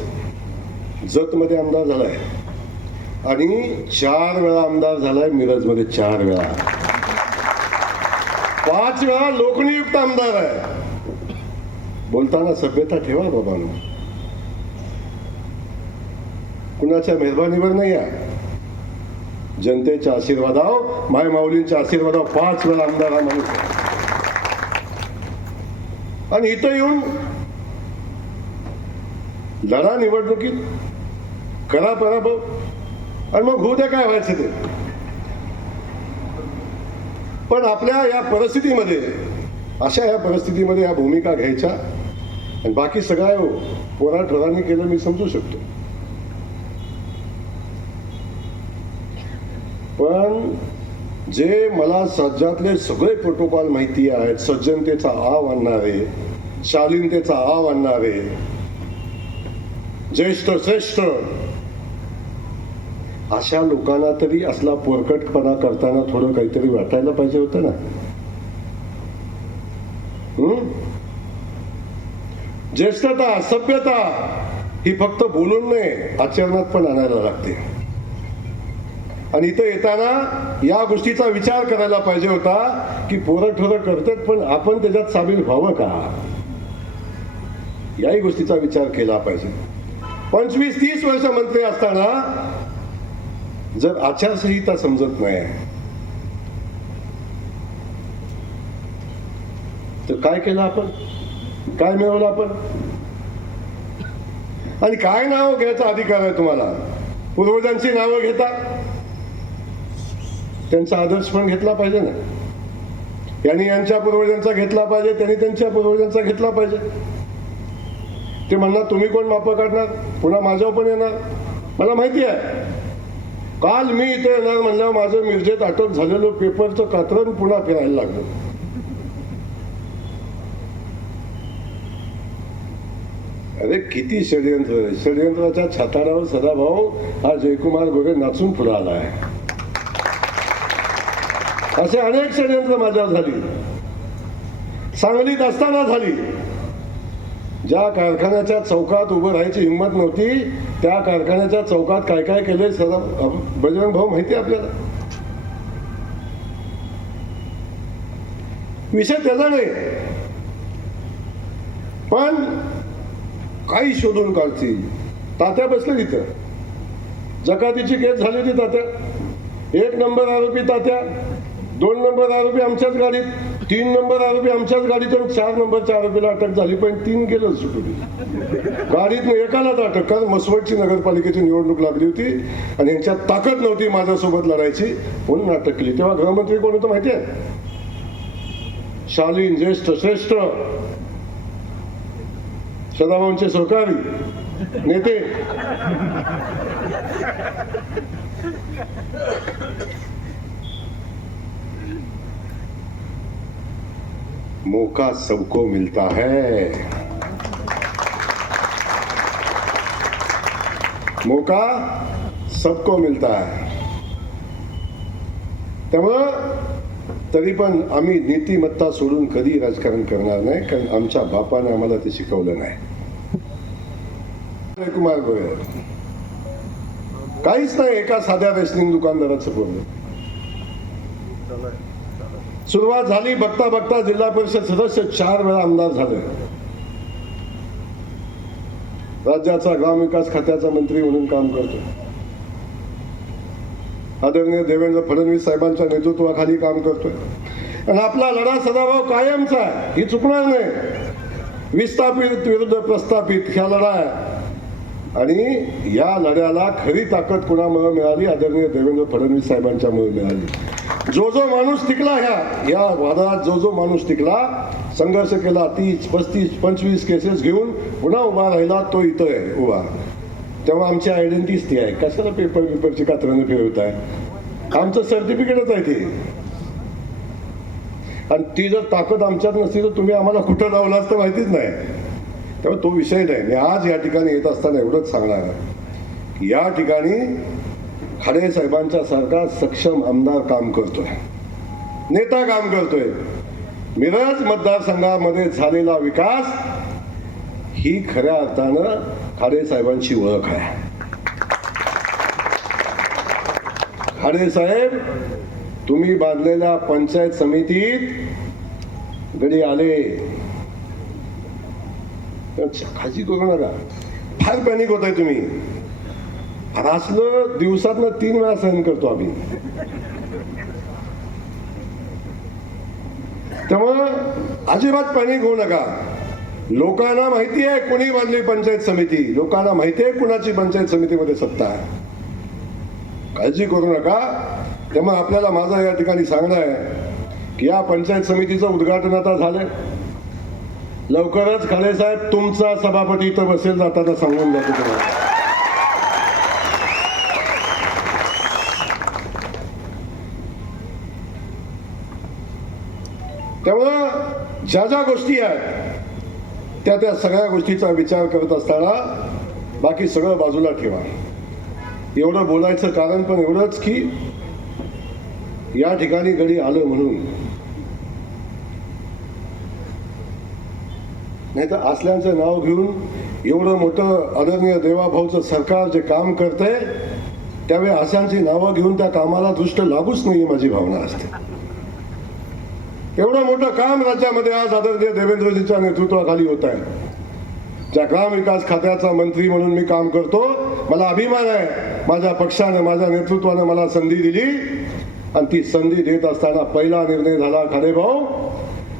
जतमध्ये आमदार झालाय आणि 4 वेळा आमदार झालाय मिरजमध्ये, 4 वेळा, 5 वेळा लोकनियुक्त आमदार आहे. बोलताना सभ्यता ठेवा बाबांनो. कुणाच्या मेहरबानीवर नाही आहे, जनतेच्या आशीर्वादावर, माय माऊलींच्या आशीर्वादावर 5 वेळा आमदार हा माणूस आहे. आणि इथं येऊन लढा निवडणुकीत, करा पराभव, आणि मग होऊ द्या काय व्हायचं ते. पण आपल्या या परिस्थितीमध्ये, अशा या परिस्थितीमध्ये या भूमिका घ्यायच्या आणि बाकी सगळं पोराठोरांनी केलं मी समजू शकतो. पण जे मला राज्यातले सगळे प्रोटोकॉल माहिती आहेत, सज्जनतेचा आव आणणारे, शालीनतेचा आव आणणारे, ज्येष्ठ श्रेष्ठ, अशा लोकांना तरी असला पोरकटपणा करताना थोडं काहीतरी वाटायला पाहिजे होतं ना. ज्येष्ठता, सभ्यता ही फक्त बोलून नाही, आचरणात पण आणायला लागते. आणि इथं येताना या गोष्टीचा विचार करायला पाहिजे होता की पोरं ठोरं करतात पण आपण त्याच्यात सामील व्हावं का, याही गोष्टीचा विचार केला पाहिजे. 25-30 वर्ष मंत्री असताना जर आचारसंहिता समजत नाही तर काय केलं आपण, काय मिळवलं आपण, आणि काय नाव घ्यायचा अधिकार आहे तुम्हाला. पूर्वजांची नावं घेता, त्यांचा आदर्श पण घेतला पाहिजे ना. यांनी यांच्या पूर्वजांचा घेतला पाहिजे, त्यांनी त्यांच्या पूर्वजांचा घेतला पाहिजे. ते म्हणणार तुम्ही कोण माप काढणार, पुन्हा माझ्यावर पण येणार. मला माहिती आहे, काल मी इथे येणार म्हणल्यावर माझं मिरजेत अटक झालेलं पेपरचं कात्रण पुन्हा फिरायला लागलं. अरे किती षडयंत्र, षडयंत्राच्या छाताडावर सदाभाऊ हा जयकुमार गोरे नाचून पुढे आलाय. असे अनेक षडयंत्र माझ्यावर झाली, सांगलीत असताना झाली. ज्या कारखान्याच्या चौकात उभं राहायची हिंमत नव्हती, त्या कारखान्याच्या चौकात काय काय केलंय सदा बजरंग भाऊ माहिती आहे आपल्याला. विषय त्याचा नाही, पण काही शोधून काढतील. तात्या बसले तिथं, जकातीची केस झाली होती तात्या. 1 नंबर आरोपी तात्या, 2 नंबर आरोपी आमच्याच गाडीत, 3 नंबर आरोपी आमच्याच गाडीत, आणि 4 नंबरच्या आरोपीला अटक झाली. पण 3 गेलं सुटून गाडीत एकालाच अटक, कारण मसवडची नगरपालिकेची निवडणूक लागली होती आणि यांच्यात ताकद नव्हती माझ्यासोबत लढायची म्हणून अटक केली. तेव्हा गृहमंत्री कोण होतं माहिती आहे, शालीन, ज्येष्ठ श्रेष्ठ, सदाभाऊंचे सहकारी नेते. मौका सबको मिलता है, मौका सबको मिलता है. त्यामुळं तरी पण आम्ही नीतिमत्ता सोडून कधी राजकारण करणार नाही, कारण आमच्या बापाने आम्हाला ते शिकवलं नाही. कुमार गोयल काहीच नाही, एका साध्या रेशनिंग दुकानदाराचं प्रॉब्लेम. सुरुवात झाली, बघता बघता जिल्हा परिषद सदस्य 4 वेळा आमदार झाले. राज्याचा ग्रामविकास खात्याचा मंत्री म्हणून काम करतो. आदरणीय देवेंद्र फडणवीस साहेबांच्या नेतृत्वाखाली काम करतोय. आणि आपला लढा सदाभाऊ कायमचा आहे, ही चुकणार नाही. विस्थापित विरुद्ध प्रस्थापित ह्या लढा आहे. आणि या लढ्याला खरी ताकद कुणामुळे मिळाली? आदरणीय देवेंद्र फडणवीस साहेबांच्यामुळे मिळाली. जो जो माणूस टिकला या वादात, जो जो माणूस टिकला, संघर्ष केला, 30, 35, 25 केसेस घेऊन पुन्हा उभा राहिला, तो इथं आहे उभा. तेव्हा आमची आयडेंटिटीच ती आहे. कशाला पेपरची कात्रणं फिरवत आहे? आमचं सर्टिफिकेटच आहे ते. आणि ती जर ताकद आमच्यात नसती तर तुम्ही आम्हाला कुठं लावलं असतं माहितीच नाही. तेव्हा तो विषय नाही. मी आज या ठिकाणी येत असताना एवढंच सांगणार आहे की या ठिकाणी खाडे साहेबांच्या सारखा सक्षम आमदार काम करतोय, नेता काम करतोय. मिरज मतदारसंघामध्ये झालेला विकास ही खऱ्या अर्थानं खाडे साहेबांची ओळख आहे. खाडे साहेब, तुम्ही बांधलेल्या पंचायत समितीत गडी आले, खाजी करू नका. फार पॅनिक होत आहे तुम्ही. असलं दिवसातनं 3 वेळा सहन करतो आम्ही. त्यामुळं अजिबात पॅनिक होऊ नका. लोकांना माहिती आहे कोणी बांधली पंचायत समिती, लोकांना माहिती आहे कुणाची पंचायत समितीमध्ये सत्ता आहे. काळजी करू नका. त्यामुळे आपल्याला माझं या ठिकाणी सांगणं आहे की या पंचायत समितीचं उद्घाटन आता झालंय. लवकरच खाडे साहेब तुमचा सभापती इथं बसेल, जाताना सांगून जातो तुम्हाला. त्यामुळं ज्या ज्या गोष्टी आहेत त्या सगळ्या गोष्टीचा विचार करत असताना बाकी सगळं बाजूला ठेवा. एवढं बोलायचं कारण पण एवढंच की या ठिकाणी गडी आलं म्हणून, नाही तर असल्याचं नाव घेऊन एवढं मोठं आदरणीय देवाभाऊचं सरकार जे काम करतंय त्यावेळी अशांची नावं घेऊन त्या कामाला दृष्ट लागूच नाही, माझी भावना असते. एवढं मोठं काम राज्यामध्ये आज आदरणीय देवेंद्रजींच्या नेतृत्वाखाली होत आहे. ज्या ग्रामविकास खात्याचा मंत्री म्हणून मी काम करतो, मला अभिमान आहे. माझ्या पक्षाने, माझ्या नेतृत्वाने मला संधी दिली. आणि ती संधी देत असताना पहिला निर्णय झाला, खाडे भाऊ,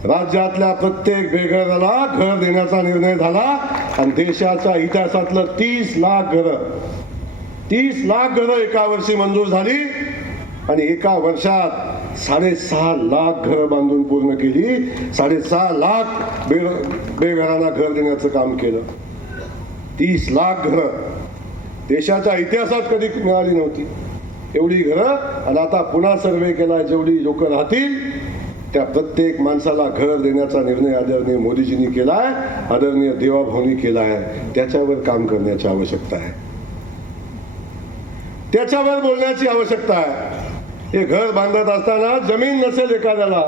राज्यातल्या प्रत्येक बेघराला घर देण्याचा निर्णय झाला. आणि देशाच्या इतिहासातलं 30 लाख घरं एका वर्षी मंजूर झाली. आणि एका वर्षात 6.5 लाख घरं बांधून पूर्ण केली. 6.5 लाख बेघरांना घर देण्याचं काम केलं. 30 लाख घरं देशाच्या इतिहासात कधी मिळाली नव्हती एवढी घरं. आणि आता पुन्हा सर्वे केला, जेवढी लोक राहतील त्या प्रत्येक माणसाला घर देण्याचा निर्णय आदरणीय मोदीजींनी केलाय, आदरणीय देवाभाऊंनी केलाय. त्याच्यावर काम करण्याची आवश्यकता आहे, त्याच्यावर बोलण्याची आवश्यकता आहे. हे घर बांधत असताना जमीन नसेल एखाद्याला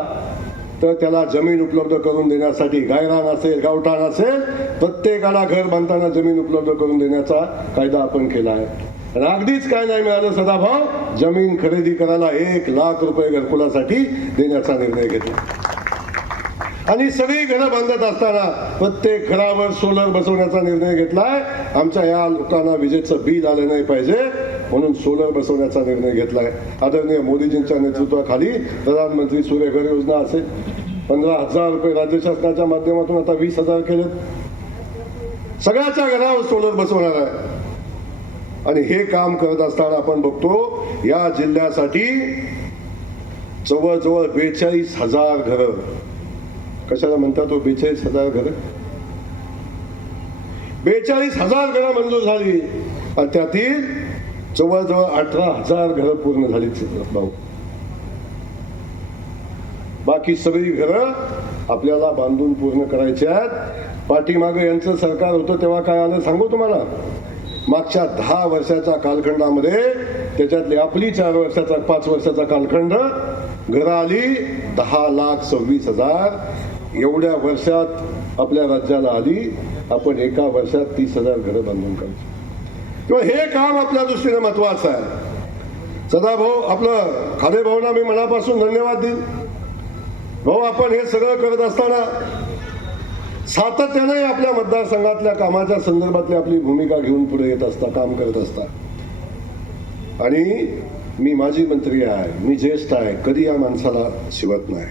तर त्याला जमीन उपलब्ध करून देण्यासाठी, गायरान असेल, गावठाण असेल, प्रत्येकाला घर बांधताना जमीन उपलब्ध करून देण्याचा कायदा आपण केला आहे. आणि अगदीच काय नाही मिळालं सदाभाऊ, जमीन खरेदी करायला 1 लाख रुपये घरकुलासाठी देण्याचा निर्णय घेतला. आणि सगळी घरं बांधत असताना प्रत्येक घरावर सोलर बसवण्याचा निर्णय घेतलाय. आमच्या या लोकांना विजेचं बिल आलं नाही पाहिजे म्हणून सोलर बसवण्याचा निर्णय घेतलाय. आदरणीय मोदीजींच्या नेतृत्वाखाली प्रधानमंत्री सूर्यघर योजना असेल, 15,000 रुपये राज्य शासनाच्या माध्यमातून आता 20,000 केलेत. सगळ्याच्या घरावर सोलर बसवणार आहे. आणि हे काम करत असताना आपण बघतो या जिल्ह्यासाठी जवळजवळ 42,000 घरं. कशाला म्हणतात तो 42,000 घरं? 42,000 घरं मंजूर झाली. आणि त्यातील जवळजवळ 18,000 घरं पूर्ण झाली. भाऊ बाकी सगळी घरं आपल्याला बांधून पूर्ण करायची आहेत. पाठीमागं यांचं सरकार होतं तेव्हा काय आलं सांगू तुम्हाला? मागच्या 10 वर्षाच्या कालखंडामध्ये त्याच्यातली आपली 5 वर्षाचा कालखंड घरं आली 10,26,000. एवढ्या वर्षात आपल्या राज्याला आली. आपण एका वर्षात 30,000 घरं बांधून काढली. किंवा हे काम आपल्या दृष्टीने महत्वाचं आहे. सदाभाऊ आपलं खादे भाऊंना मी मनापासून धन्यवाद देईन. भाऊ आपण हे सगळं करत असताना सातत्याने आपल्या मतदारसंघातल्या कामाच्या संदर्भातली आपली भूमिका घेऊन पुढे येत असता, काम करत असता. आणि मी माजी मंत्री आहे, मी ज्येष्ठ आहे, कधी या माणसाला शिवत नाही.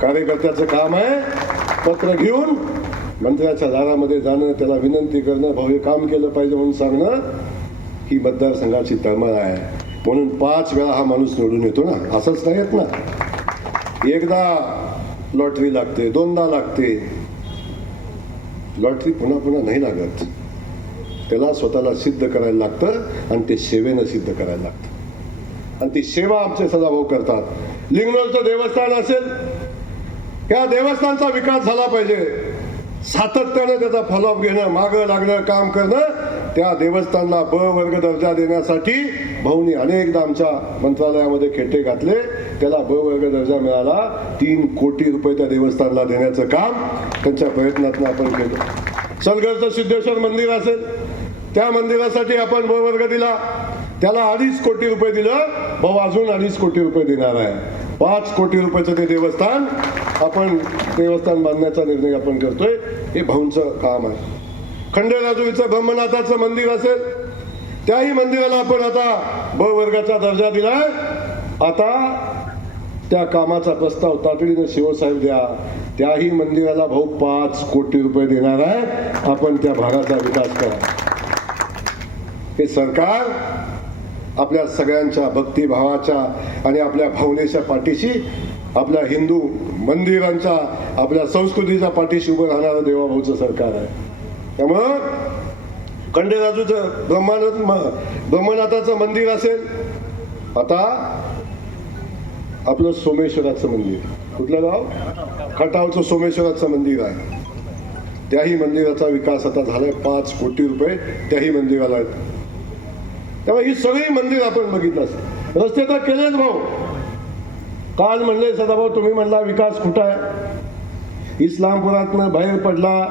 कार्यकर्त्याचं काम आहे पत्र घेऊन मंत्र्याच्या दारामध्ये जाणं, त्याला विनंती करणं, भाऊ हे काम केलं पाहिजे म्हणून सांगणं, ही मतदारसंघाची तळमळ आहे. म्हणून 5 वेळा हा माणूस निवडून येतो ना, असंच नाही येत ना. एकदा लॉटरी लागते, 2दा लागते. लॉटरी पुन्हा पुन्हा नाही लागत. त्याला स्वतःला सिद्ध करायला लागतं आणि ते सेवेनं सिद्ध करायला लागतं. आणि ती सेवा आमचे सदाभाऊ करतात. लिंगनोरचं देवस्थान असेल, या देवस्थानचा विकास झाला पाहिजे. सातत्यानं त्याचा फॉलोअप घेणं, मागं लागणं, काम करणं. त्या देवस्थानला ब वर्ग दर्जा देण्यासाठी भाऊनी अनेकदा आमच्या मंत्रालयामध्ये खेटे घातले. त्याला ब वर्ग दर्जा मिळाला. 3 कोटी रुपये त्या देवस्थानला देण्याचं काम त्यांच्या प्रयत्नातून आपण केलं. सलगरचं सिद्धेश्वर मंदिर असेल, त्या मंदिरासाठी आपण ब वर्ग दिला. त्याला 2.5 कोटी रुपये दिलं. भाऊ अजून 2.5 कोटी रुपये देणार आहे. 5 कोटी रुपयाचं ते देवस्थान बांधण्याचा निर्णय आपण करतोय. हे भाऊंचं काम आहे. खंडेराजुरीचं ब्रह्मनाथाचं मंदिर असेल, त्याही मंदिराला आपण आता ब वर्गाचा दर्जा दिलाय. आता त्या कामाचा प्रस्ताव तातडीनं शिवसाहेब द्या. त्याही मंदिराला भाऊ 5 कोटी रुपये देणार आहे. आपण त्या भागाचा विकास करा. हे सरकार आपल्या सगळ्यांच्या भक्तिभावाच्या आणि आपल्या भावनेच्या पाठीशी, आपल्या हिंदू मंदिरांच्या, आपल्या संस्कृतीच्या पाठीशी उभं राहणारं देवाभाऊचं सरकार आहे. त्यामुळं खंडेराजूचं ब्रह्मनाथाचं मंदिर असेल, आता आपलं सोमेश्वराचं मंदिर, कुठलं गाव? खटावचं सोमेश्वराचं मंदिर आहे. त्याही मंदिराचा विकास आता झालाय. 5 कोटी रुपये त्याही मंदिराला आहेत. त्यामुळे ही सगळी मंदिर आपण बघितलं असेल. रस्ते तर केलेच भाऊ. काल म्हणले सदाभाऊ, तुम्ही म्हणला विकास कुठं आहे? इस्लामपुरातनं बाहेर पडला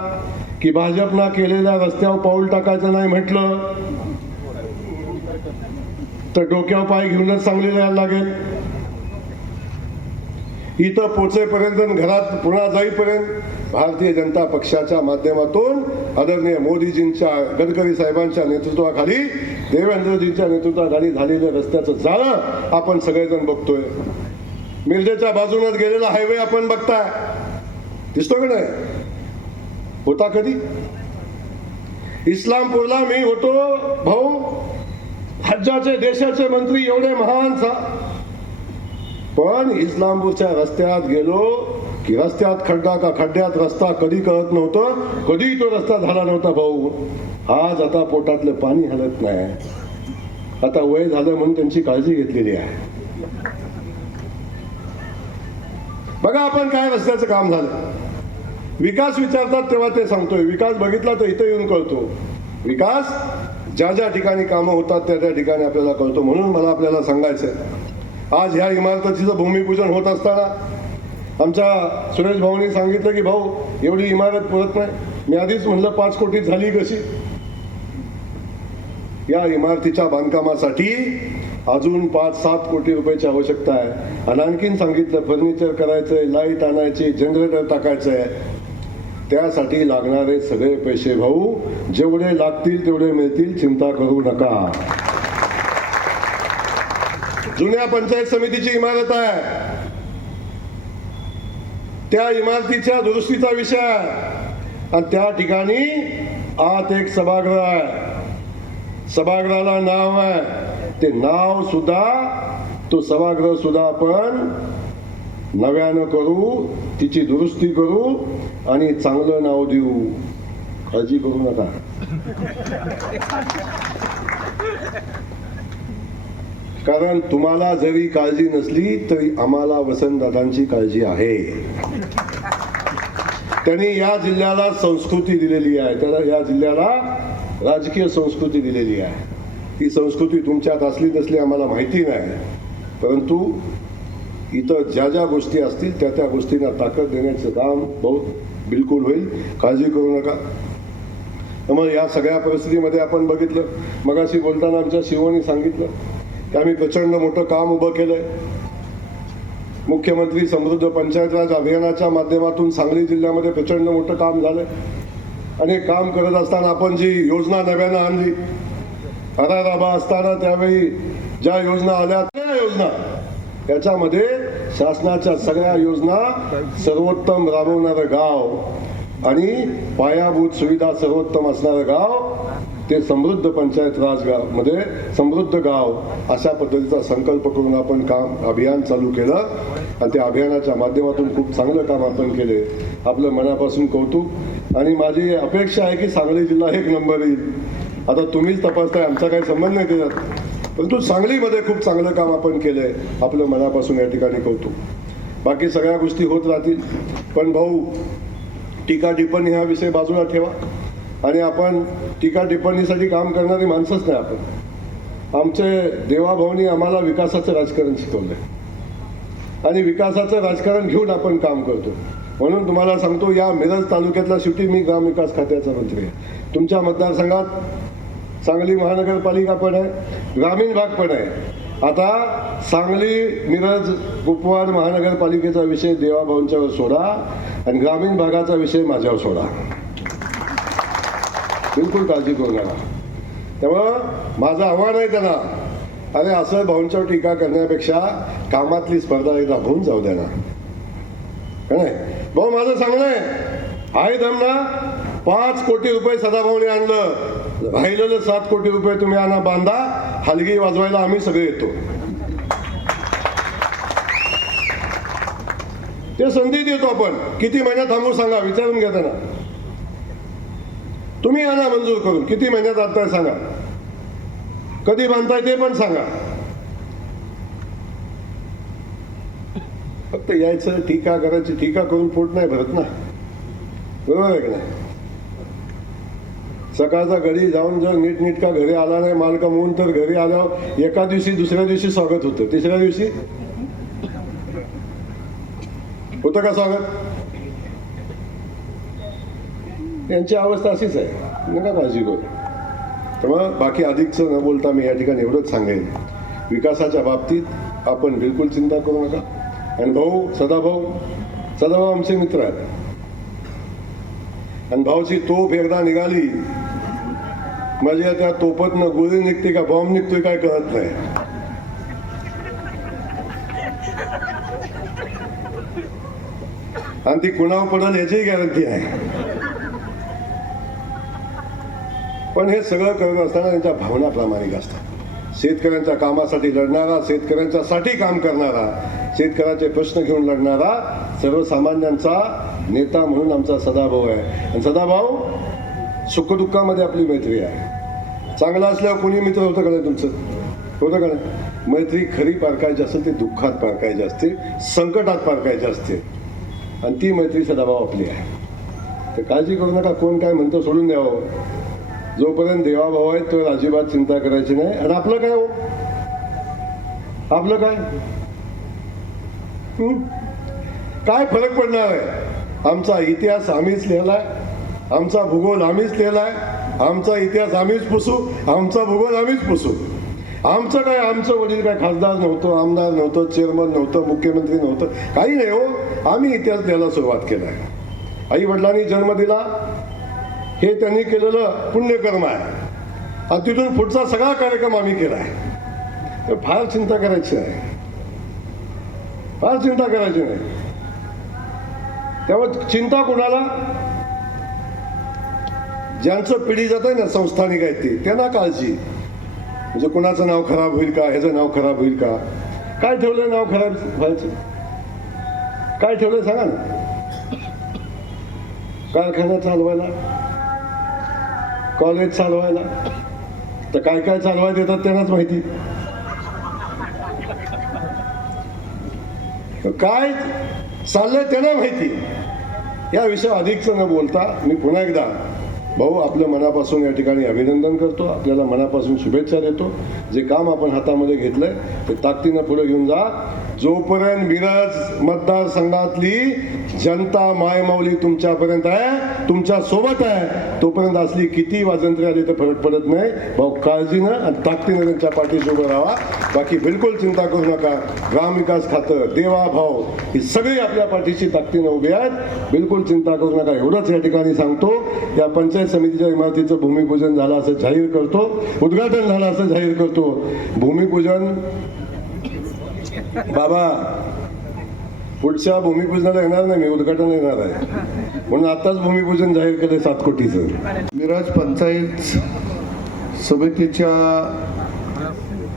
की भाजपनं केलेल्या रस्त्यावर पाऊल टाकायचं नाही म्हटलं तर डोक्यावर पाय घेऊनच सांगली जायला लागेल. इथं पोचेपर्यंत, घरात पुन्हा जाईपर्यंत भारतीय जनता पक्षाच्या माध्यमातून आदरणीय मोदीजींच्या, गडकरी साहेबांच्या नेतृत्वाखाली, देवेंद्रजींच्या नेतृत्वाखाली झालेल्या रस्त्याचं जाळं आपण सगळेजण बघतोय. मिरजेच्या बाजूनच गेलेला हायवे आपण बघताय, दिसतो का नाही? होता कधी? इस्लामपूरला मी होतो भाऊ, राज्याचे देशाचे मंत्री एवढे महान पण इस्लामपूरच्या रस्त्यात गेलो की रस्त्यात खड्डा का खड्ड्यात रस्ता कधी कळत नव्हतं. कधी तो रस्ता झाला नव्हता भाऊ. आज आता पोटातलं पाणी हलत नाही. आता वय झालं म्हणून त्यांची काळजी घेतलेली आहे. बघा आपण काय रस्त्याचं काम झालं. विकास विचारतात तेव्हा ते सांगतोय. विकास बघितला तर इथं येऊन कळतो. विकास ज्या ज्या ठिकाणी कामं होतात त्या त्या ठिकाणी आपल्याला कळतो. म्हणून मला आपल्याला सांगायचंय, आज ह्या इमारतीचं भूमिपूजन होत असताना आमच्या सुरेश भाऊंनी सांगितलं की भाऊ एवढी इमारत पुरत नाही. मी आधीच म्हणलं 5 कोटीत झाली कशी? या इमारतीच्या बांधकामासाठी अजून 5-7 कोटी रुपयाची आवश्यकता आहे. आणि आणखीन सांगितलं फर्निचर करायचंय, लाईट आणायची, जनरेटर टाकायचंय. त्यासाठी लागणारे सगळे पैसे भाऊ जेवढे लागतील तेवढे मिळतील, चिंता करू नका. जुन्या पंचायत समितीची इमारत आहे, त्या इमारतीच्या दुरुस्तीचा विषय आहे. आणि त्या ठिकाणी आत एक सभागृह आहे. सभागृहाला नाव आहे. ते नाव सुद्धा, तो सभागृह सुद्धा आपण नव्यानं करू, तिची दुरुस्ती करू आणि चांगलं नाव देऊ. काळजी करू नका. कारण तुम्हाला जरी काळजी नसली तरी आम्हाला वसंतदादांची काळजी आहे. त्यांनी या जिल्ह्याला संस्कृती दिलेली आहे, त्याला या जिल्ह्याला राजकीय संस्कृती दिलेली आहे. ती संस्कृती तुमच्यात असली नसली आम्हाला माहिती नाही, परंतु इथं ज्या ज्या गोष्टी असतील त्या त्या गोष्टींना ताकद देण्याचं काम बहुत बिलकुल होईल, काळजी करू नका. त्यामुळे या सगळ्या परिस्थितीमध्ये आपण बघितलं, मगाशी बोलताना आमच्या शिवणी सांगितलं की आम्ही प्रचंड मोठं काम उभं केलंय. मुख्यमंत्री समृद्ध पंचायत राज अभियानाच्या माध्यमातून सांगली जिल्ह्यामध्ये प्रचंड मोठं काम झालंय. आणि हे काम करत असताना आपण जी योजना नव्यानं आणली, हराराबा असताना त्यावेळी ज्या योजना आल्या त्या योजना, त्याच्यामध्ये शासनाच्या सगळ्या योजना सर्वोत्तम राबवणारं गाव आणि पायाभूत सुविधा सर्वोत्तम असणारं गाव ते समृद्ध पंचायत राज मध्ये समृद्ध गाव अशा पद्धतीचा संकल्प करून आपण अभियान चालू केलं आणि त्या अभियानाच्या माध्यमातून खूप चांगलं काम आपण केले. आपलं मनापासून कौतुक. आणि माझी अपेक्षा आहे की सांगली जिल्हा 1 नंबर येईल. आता तुम्हीच तपासताय, आमचा काही संबंध नाही त्याच्यात, परंतु सांगलीमध्ये खूप चांगलं काम आपण केलंय. आपलं मनापासून या ठिकाणी कौतुक. बाकी सगळ्या गोष्टी होत राहतील, पण भाऊ टीका टिप्पणी हा विषय बाजूला ठेवा. आणि आपण टीका टिप्पणीसाठी काम करणारी माणसंच नाही आपण. आमचे देवाभाऊनी आम्हाला विकासाचं राजकारण शिकवलंय आणि विकासाचं राजकारण घेऊन आपण काम करतो. म्हणून तुम्हाला सांगतो, या मिरज तालुक्यातला शेवटी मी ग्रामविकास खात्याचा मंत्री आहे. तुमच्या मतदारसंघात सांगली महानगरपालिका पण आहे, ग्रामीण भाग पण आहे. आता सांगली मिरज कुपवाड महानगरपालिकेचा विषय देवाभाऊंच्यावर सोडा आणि ग्रामीण भागाचा विषय माझ्यावर सोडा. बिलकुल काळजी करू नका. त्यामुळं माझं आव्हान आहे त्यांना, अरे असं भाऊंच्यावर टीका करण्यापेक्षा कामातली स्पर्धा एकदा होऊन जाऊ द्या ना. नाही भाऊ, माझं सांगणं आहे धमना, 5 कोटी रुपये सदाभाऊने आणलं, राहिलेलं 7 कोटी रुपये तुम्ही आणा, बांधा, हलगी वाजवायला आम्ही सगळे येतो. ते संधी देतो आपण. किती महिन्यात थांबू सांगा, विचारून घ्या त्यांना. तुम्ही आणा मंजूर करून, किती महिन्यात आणताय सांगा, कधी बांधताय ते पण सांगा. फक्त यायचं, टीका करायची, टीका करून पोट नाही भरत ना, बरोबर आहे की नाही. सकाळचा घरी जाऊन जर नीटनीटका घरी आला नाही माल कमवून, तर घरी आल्यावर एका दिवशी दुसऱ्या दिवशी स्वागत होतं, तिसऱ्या दिवशी होतं का स्वागत. यांची अवस्था अशीच आहे, नका काळजी करू. त्यामुळं बाकी अधिकचं न बोलता मी या ठिकाणी एवढंच सांगेन, विकासाच्या बाबतीत आपण बिलकुल चिंता करू नका. आणि भाऊ सदाभाऊ आमचे मित्र आहेत. आणि भाऊची तोफ एकदा निघाली म्हणजे त्या तोफतनं गोळी निघते का बॉम्ब निघतोय काय कळत नाही. आणि ती कुणावर पडेल याची गॅरंटी आहे. पण हे सगळं करत असताना त्यांच्या भावना प्रामाणिक असतात. शेतकऱ्यांच्या कामासाठी लढणारा, शेतकऱ्यांच्यासाठी काम करणारा, शेतकऱ्याचे प्रश्न घेऊन लढणारा सर्वसामान्यांचा नेता म्हणून आमचा सदाभाऊ आहे. आणि सदाभाऊ सुखदुःखामध्ये आपली मैत्री आहे. चांगला असल्यावर कोणी मित्र होतं का नाही तुमचं, होतं का नाही. मैत्री खरी पारखायची असते ती दुःखात पारखायची असते, संकटात पारखायची असते. आणि ती मैत्री सदाभाऊ आपली आहे. तर काळजी करू नका, कोण काय म्हणतो सोडून द्यावं. जोपर्यंत देवाभाऊ आहे तो अजिबात चिंता करायची नाही. आणि आपलं काय हो, आपलं काय काय फरक पडणार आहे. आमचा इतिहास आम्हीच लिहिलाय, आमचा भूगोल आम्हीच लिहिलाय, आमचा इतिहास आम्हीच पुसू, आमचा भूगोल आम्हीच पुसू. आमचं काय, आमचं वडील काय खासदार नव्हतं, आमदार नव्हतं, चेअरमन नव्हतं, मुख्यमंत्री नव्हतं, काही नाही हो. आम्ही इतिहास लिहायला सुरुवात केलाय. आई वडिलांनी जन्म दिला हे त्यांनी केलेलं पुण्यकर्म आहे. आणि तिथून पुढचा सगळा कार्यक्रम आम्ही केलाय. तर फार चिंता करायची नाही, फार चिंता करायची नाही. त्यामुळे चिंता कोणाला, ज्यांचं पिढी जात आहे ना संस्थानिक आहेत ते, त्यांना काळजी. म्हणजे कोणाचं नाव खराब होईल का, ह्याचं नाव खराब होईल का. काय ठेवलंय नाव खराब व्हायचं, काय ठेवलंय सांगा ना. कारखाना चालवायला, कॉलेज चालवायला, तर काय काय चालवायला देतात त्यांनाच माहिती. काय चाललंय त्यांना माहिती. या विषयावर अधिकचं न बोलता मी पुन्हा एकदा भाऊ आपल्या मनापासून या ठिकाणी अभिनंदन करतो, आपल्याला मनापासून शुभेच्छा देतो. जे काम आपण हातामध्ये घेतलंय ते ताकदीनं पुढे घेऊन जा. जोपर्यंत मिरज मतदारसंघातली जनता मायमाऊली तुमच्यापर्यंत आहे, तुमच्या सोबत आहे, तोपर्यंत असली किती वाजंत्री आली तर फरक पडत नाही. भाऊ काळजीनं आणि ताकदीनं त्यांच्या पाठीशी उभं राहा. बाकी बिलकुल चिंता करू नका. ग्रामविकास खातं, देवा भाव ही सगळी आपल्या पाठीशी ताकदीनं उभी आहेत. बिलकुल चिंता करू नका. एवढंच या ठिकाणी सांगतो. या पंचायत समितीच्या इमारतीचं भूमिपूजन झालं असं जाहीर करतो, उद्घाटन झालं असं जाहीर करतो. भूमिपूजन बाबा पुढच्या भूमिपूजनाला येणार नाही, मी उद्घाटन येणार आहे म्हणून आताच भूमिपूजन जाहीर केलं 7 कोटीचं. मिरज पंचायत समितीच्या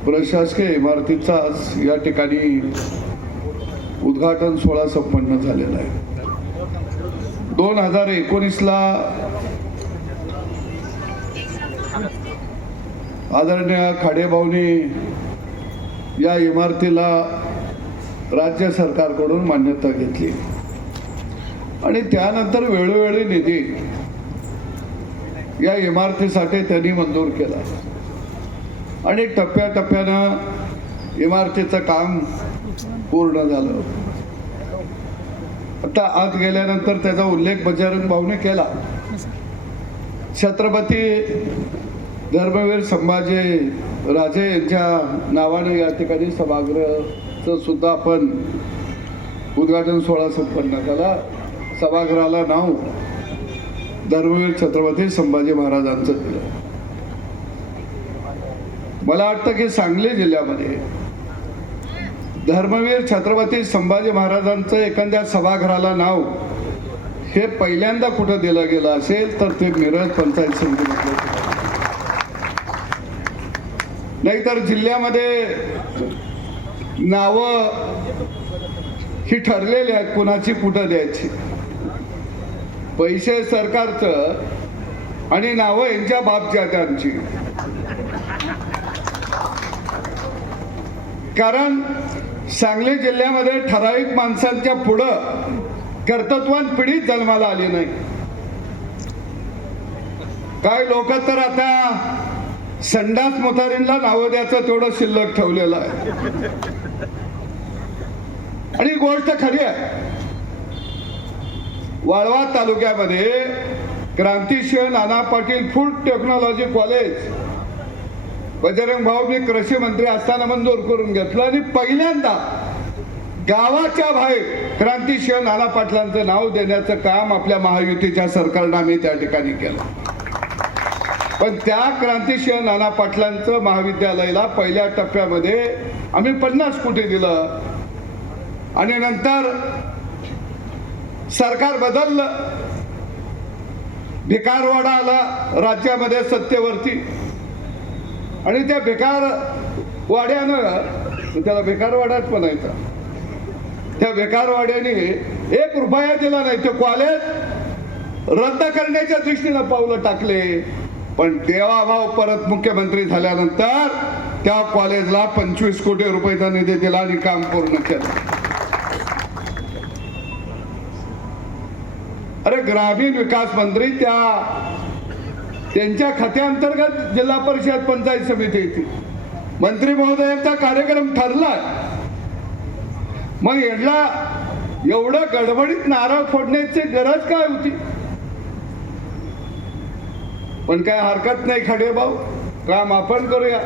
प्रशासकीय इमारतीचा या ठिकाणी उद्घाटन सोहळा संपन्न झालेला आहे. 2019ला आदरणीय खाडेभाऊंनी या इमारतीला राज्य सरकारकडून मान्यता घेतली आणि त्यानंतर वेळोवेळी निधी या इमारतीसाठी त्यांनी मंजूर केला आणि टप्प्याटप्प्यानं इमारतीचं काम पूर्ण झालं. आता आत गेल्यानंतर त्याचा उल्लेख बजरंग भाऊने केला. छत्रपती धर्मवीर संभाजी राजे यांच्या नावाने या ठिकाणी सभागृहाचं सुद्धा आपण उद्घाटन सोहळा संपन्न झाला. सभागृहाला नाव धर्मवीर छत्रपती संभाजी महाराजांचं दिलं. मला वाटतं की सांगली जिल्ह्यामध्ये धर्मवीर छत्रपती संभाजी महाराजांचं एखाद्या सभागृहाला नाव हे पहिल्यांदा कुठं दिलं गेलं असेल तर ते मिरज पंचायत समितीमध्ये. नाहीतर जिल्ह्यामध्ये नावं ही ठरलेली आहेत कुणाची कुठं द्यायची. पैसे सरकारचं आणि नावं यांच्या बापच्या त्यांची. कारण सांगली जिल्ह्यामध्ये ठराविक माणसांच्या पुढं कर्तृत्वान पिढी जन्माला आली नाही. काय लोक तर आता संडास मोतारींना नावं द्यायचं तेवढं शिल्लक ठेवलेलं आहे. आणि गोष्ट खरी आहे. वाळवा तालुक्यामध्ये Krantisinh Nana Patil food technology college Bajrang भाऊंनी कृषी मंत्री असताना मंजूर करून घेतलं आणि पहिल्यांदा गावाच्या बाहेर क्रांतिसिंह नाना पाटलांचं नाव देण्याचं काम आपल्या महायुतीच्या सरकारनं आम्ही त्या ठिकाणी केलं. पण त्या क्रांतिसिंह नाना पाटलांचं महाविद्यालयाला पहिल्या टप्प्यामध्ये आम्ही 50 कोटी दिलं आणि नंतर सरकार बदललं. भिकारवाडा आला राज्यामध्ये सत्तेवरती आणि त्या भिकारवाड्यानं, त्याला भिकारवाडाच म्हणायचा, त्या भिकारवाड्याने 1 रुपया दिला नाही. ते कॉलेज रद्द करण्याच्या दृष्टीनं पावलं टाकले. पण देवाभाऊ परत मुख्यमंत्री झाल्यानंतर त्या कॉलेजला 25 कोटी रुपयाचा निधी दिला आणि काम पूर्ण केलं. अरे ग्रामीण विकास मंत्री त्यांच्या खात्याअंतर्गत जिल्हा परिषद पंचायत समिती येते. मंत्री महोदयांचा कार्यक्रम ठरला. मग यांना एवढं गडबडीत नारळ फोडण्याची गरज काय होती? पण काय हरकत नाही खाडेभाऊ, काम आपण करूया.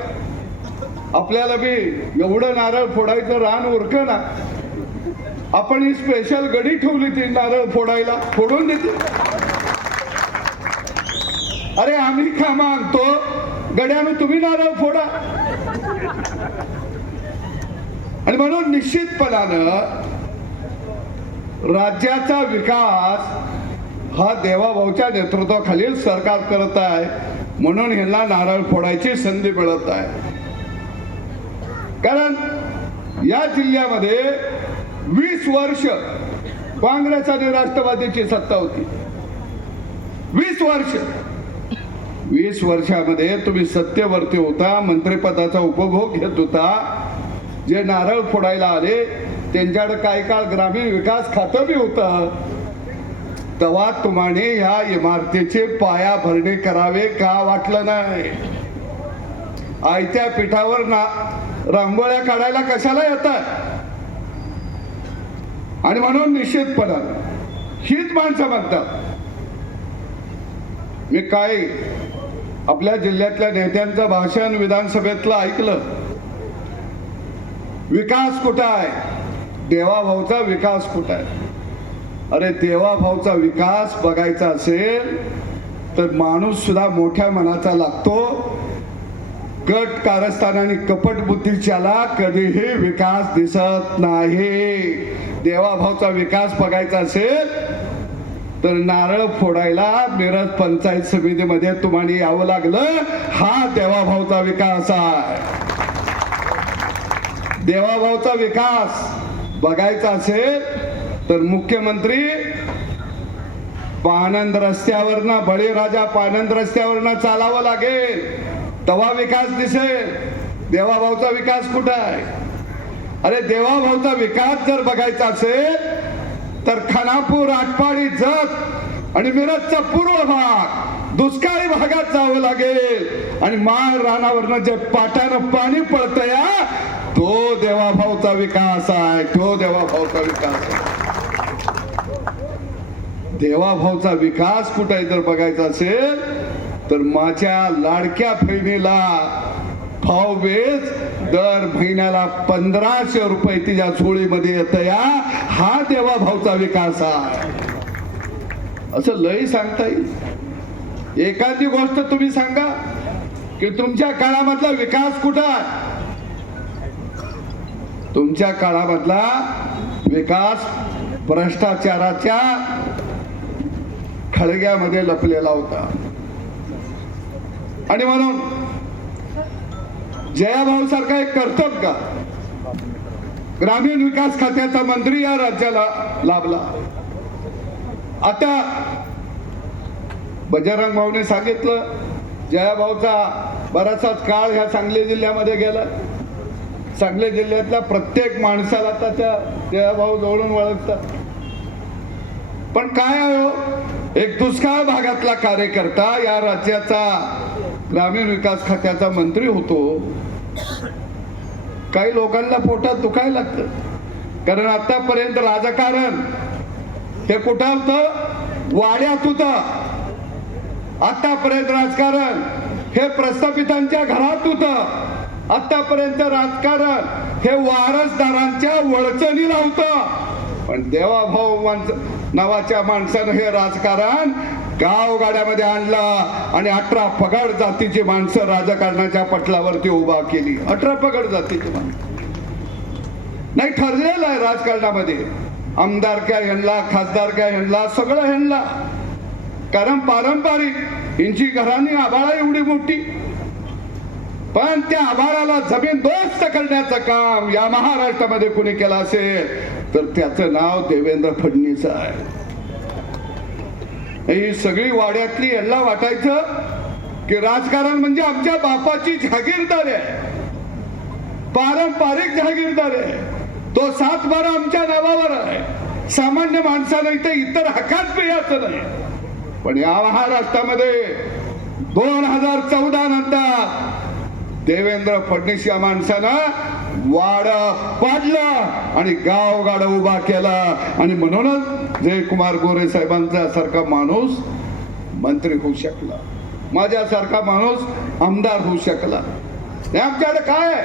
आपल्याला बी एवढं नारळ फोडायचं रान उरकं ना. आपण ही स्पेशल गडी ठेवली ती नारळ फोडायला, फोडून देते. अरे आम्ही कामं आणतो गड्यानं, तुम्ही नारळ फोडा. आणि म्हणून निश्चितपणानं राज्याचा विकास हा देवाभाऊच्या नेतृत्वाखालील सरकार करत आहे. म्हणून ह्यांना नारळ फोडायची संधी मिळत आहे. कारण या जिल्ह्यामध्ये 20 वर्ष काँग्रेस आणि राष्ट्रवादीची सत्ता होती. 20 वर्षामध्ये तुम्ही सत्तेवरती होता, मंत्रिपदाचा उपभोग घेत होता. जे नारळ फोडायला आले त्यांच्याकडे काही काळ ग्रामीण विकास खातं बी होतं. तेव्हा तुम्हाला ह्या इमारतीचे पायाभरणी करावे का वाटलं नाही? आयत्या पिठावर रांगोळ्या काढायला कशाला येतात? आणि म्हणून निश्चितपणानं हीच माणसं म्हणतात. मी काय आपल्या जिल्ह्यातल्या नेत्यांचं भाषण विधानसभेतलं ऐकलं. विकास कुठं आहे? देवाभाऊचा विकास कुठं आहे? अरे देवाभाऊचा विकास बघायचा असेल तर माणूस सुद्धा मोठ्या मनाचा लागतो. गट कारस्थान आणि कपट बुद्धीच्याला कधीही विकास दिसत नाही. देवाभाऊचा विकास बघायचा असेल तर नारळ फोडायला मिरज पंचायत समितीमध्ये तुम्हाला यावं लागलं. हा देवाभाऊचा विकास आहे. देवाभाऊचा विकास बघायचा असेल तर मुख्यमंत्री पानंद रस्त्यावरनं बळीराजा पानंद रस्त्यावरनं चालावं लागेल तेव्हा विकास दिसेल. देवाभाऊचा विकास कुठं आहे? अरे देवाभाऊचा विकास जर बघायचा असेल तर खानापूर, आटपाडी, जत आणि मिरजचा पूर्व भाग दुष्काळी भागात जावं लागेल. आणि माळ रानावरनं जे पाटानं पाणी पडतं या तो देवाभाऊचा विकास आहे. तो देवाभाऊचा विकास आहे. देवाभाऊचा विकास कुठे जर बघायचा असेल तर माझ्या लाडक्या बहिणीला भाऊबीज दर महिन्याला 1500 रुपये तिच्या चोळीमध्ये येतं या. हा देवाभाऊचा विकास आहे. असं लय सांगता येईल. एखादी गोष्ट तुम्ही सांगा की तुमच्या काळामधला विकास कुठं आहे? तुमच्या काळामधला विकास भ्रष्टाचाराच्या खळग्यामध्ये लपलेला होता. आणि म्हणून जयाभाऊ सारखा एक कर्तव्य का ग्रामीण विकास खात्याचा मंत्री या राज्याला लाभला. आता बजरंग भाऊने सांगितलं जयाभाऊचा बराचसाच काळ ह्या सांगली जिल्ह्यामध्ये गेला. सांगली जिल्ह्यातल्या प्रत्येक माणसाला आता त्या जयाभाऊ जवळून ओळखतात. पण काय आहे हो, एक दुष्काळ भागातला कार्यकर्ता या राज्याचा ग्रामीण विकास खात्याचा मंत्री होतो. काही लोकांना पोटात दुखायला लागतं. कारण आतापर्यंत राजकारण हे कुठं होतं? वाड्यात होतं. आतापर्यंत राजकारण हे प्रस्थापितांच्या घरात होतं. आतापर्यंत राजकारण हे वारसदारांच्या वळचणीला होतं. पण देवाभाऊ नावाच्या माणसानं हे राजकारण गावगाड्यामध्ये आणलं आणि 18 पगड जातीची माणसं राजकारणाच्या पटलावरती उभा केली. 18 पगड जातीची माणसं नाही ठरलेलं आहे राजकारणामध्ये. आमदारक्या ह्यांना, खासदारक्या ह्यांना, सगळं ह्यांना. कारण पारंपरिक यांची घराणी आभाळा एवढी मोठी. पण त्या आभाळाला जमीन दोस्त करण्याचं काम या महाराष्ट्रामध्ये कुणी केलं असेल तर त्याचं नाव देवेंद्र फडणवीस आहे. ही सगळी वाड्यातली यांना वाटायचं की राजकारण म्हणजे आमच्या बापाची जागीरदारी आहे, पारंपरिक जागीरदारी आहे. तो 7/12 आमच्या नावावर आहे. सामान्य माणसानं इतर हक्कात यायचं नाही. पण या महाराष्ट्रामध्ये 2014 नंतर देवेंद्र फडणवीस या माणसानं वाड पाडलं आणि गावगाड उभा केला. आणि म्हणूनच जयकुमार गोरे साहेबांचा सारखा माणूस मंत्री होऊ शकला, माझ्यासारखा माणूस आमदार होऊ शकला. आमच्याकडे काय आहे?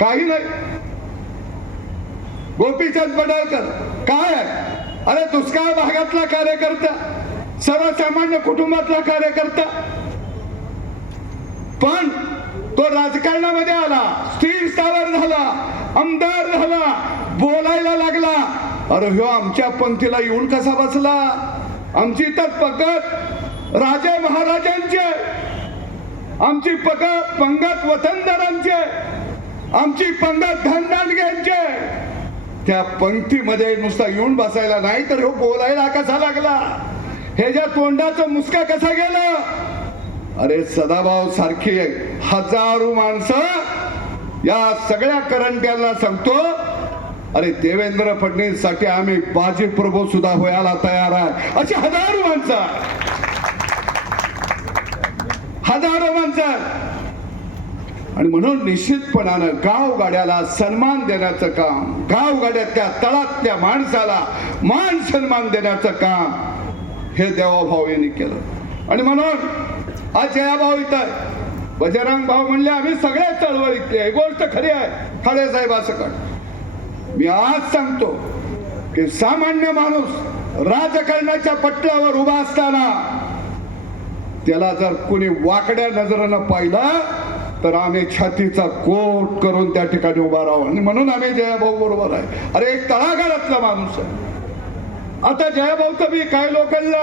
काही नाही. गोपीचंद पडळकर काय आहे? अरे दुष्काळ भागातला कार्यकर्ता, सर्वसामान्य कुटुंबातला कार्यकर्ता. पण तो राजकारणामध्ये आला, स्थिर स्थावर झाला, आमदार झाला, बोलायला लागला. अरे ह्यो आमच्या पंथीला येऊन कसा बसला? आमची तर पगत राजे महाराजांची, आमची पंगत वतनदारांची, आमची पंगत धनदांडग्यांची. त्या पंक्तीमध्ये नुसता येऊन बसायला नाही तर ह्यो बोलायला कसा लागला? ह्याच्या तोंडाचं मुसका कसा गेला? अरे सदाभाऊ सारखी हजारो माणसं या सगळ्या करंट्याला सांगतो अरे देवेंद्र फडणवीस साठी आम्ही बाजी प्रभू सुद्धा व्हायला तयार आहे, अशी हजारो माणसं आणि म्हणून निश्चितपणानं गावगाड्याला सन्मान देण्याचं काम, गावगाड्यातल्या तळातल्या माणसाला मान सन्मान देण्याचं काम हे देवाभाऊ यांनी केलं. आणि म्हणून आज जयाभाऊ इथं आहे. बजरंग भाऊ म्हणले आम्ही सगळ्या चळवळीतले, ही गोष्ट खरी आहे. खाडे साहेब असं कर, मी आज सांगतो की सामान्य माणूस राजकारणाच्या पटलावर उभा असताना त्याला जर कुणी वाकड्या नजरेनं पाहिलं तर आम्ही छातीचा कोट करून त्या ठिकाणी उभा राहू. आणि म्हणून आम्ही जयाभाऊ बरोबर आहे. अरे एक तळागाळातला माणूस आहे. आता जयाभाऊ तर मी काय लोकांना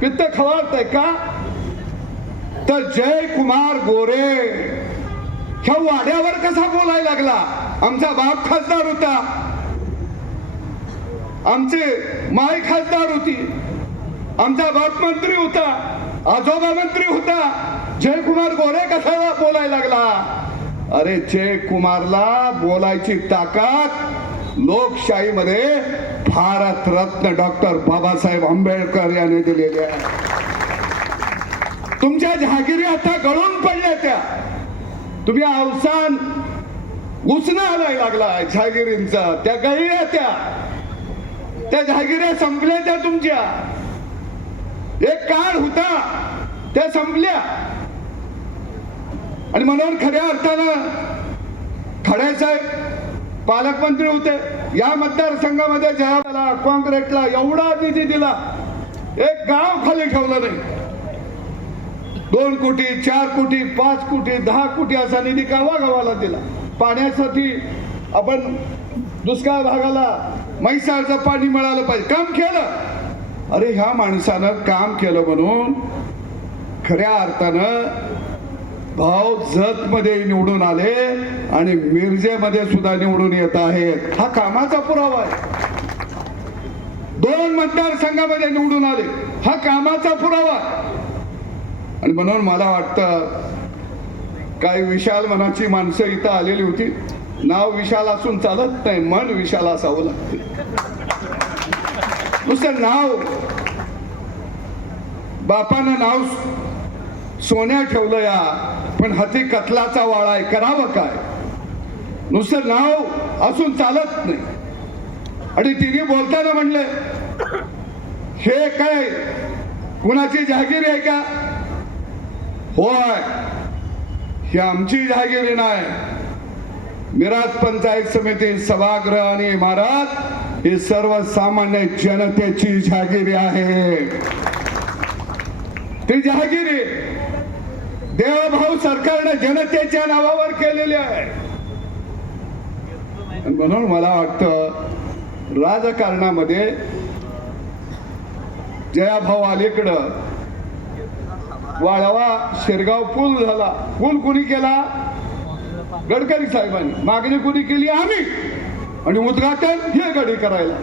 पित्त खवळतंय का, तर जयकुमार गोरे ह्या वाड्यावर कसा बोलायला लागला. आमचा बाप खासदार होता, आमचे माय खासदार होती, आमचा बाप मंत्री होता, आजोबा मंत्री होता. जयकुमार गोरे कसा बोलायला लागला. अरे जयकुमारला बोलायची ताकद लोकशाहीमध्ये भारतरत्न डॉक्टर बाबासाहेब आंबेडकर यांनी दिलेली आहे. तुमच्या जहागिरी आता गळून पडल्या, त्या तुम्ही अवसान उसना आलाय लागला जहागिरींचा, त्या गळल्या, त्या जहागिऱ्या संपल्या, त्या तुमच्या एक काळ होता त्या संपल्या. आणि म्हणून खऱ्या अर्थानं खडे साहेब पालकमंत्री होते. या मतदारसंघामध्ये जयाला काँग्रेसला एवढा निधी दिला, एक गाव खाली ठेवलं नाही. 2 कोटी 4 कोटी 5 कोटी 10 कोटी असा निधी गावागावाला दिला. पाण्यासाठी आपण दुष्काळ भागाला म्हैसाळचं पाणी मिळालं पाहिजे, काम केलं. अरे ह्या माणसानं काम केलं म्हणून खऱ्या अर्थानं भाऊ जत मध्ये निवडून आले आणि मिरजेमध्ये सुद्धा निवडून येत आहेत. हा कामाचा पुरावा आहे. 2 मतदारसंघामध्ये निवडून आले, हा कामाचा पुरावा. आणि म्हणून मला वाटतं काही विशाल मनाची माणसं इथं आलेली होती. नाव विशाल असून चालत नाही, मन विशाल असावं लागते. नुसतं नाव, बापानं नाव सोन्या ठेवलं या, पण हाती कतलाचा वाळा आहे, करावं काय. नुसतं नाव असून चालत नाही. आणि तिने बोलताना म्हणले हे काय कुणाची जहागिरी आहे का. होय, ही आमची जहागिरी नाही. मिराज पंचायत समिती सभागृह आणि इमारत ही सर्वसामान्य जनतेची जहागिरी आहे. ती जहागिरी देवभाऊ सरकारने जनतेच्या नावावर केलेली आहे. म्हणून मला वाटतं राजकारणामध्ये जयाभाऊ अलीकडं वाळवा शिरगाव पूल झाला. पूल कुणी केला, गडकरी साहेबांनी. मागणी कुणी केली, आम्ही. आणि उद्घाटन हे गडी करायला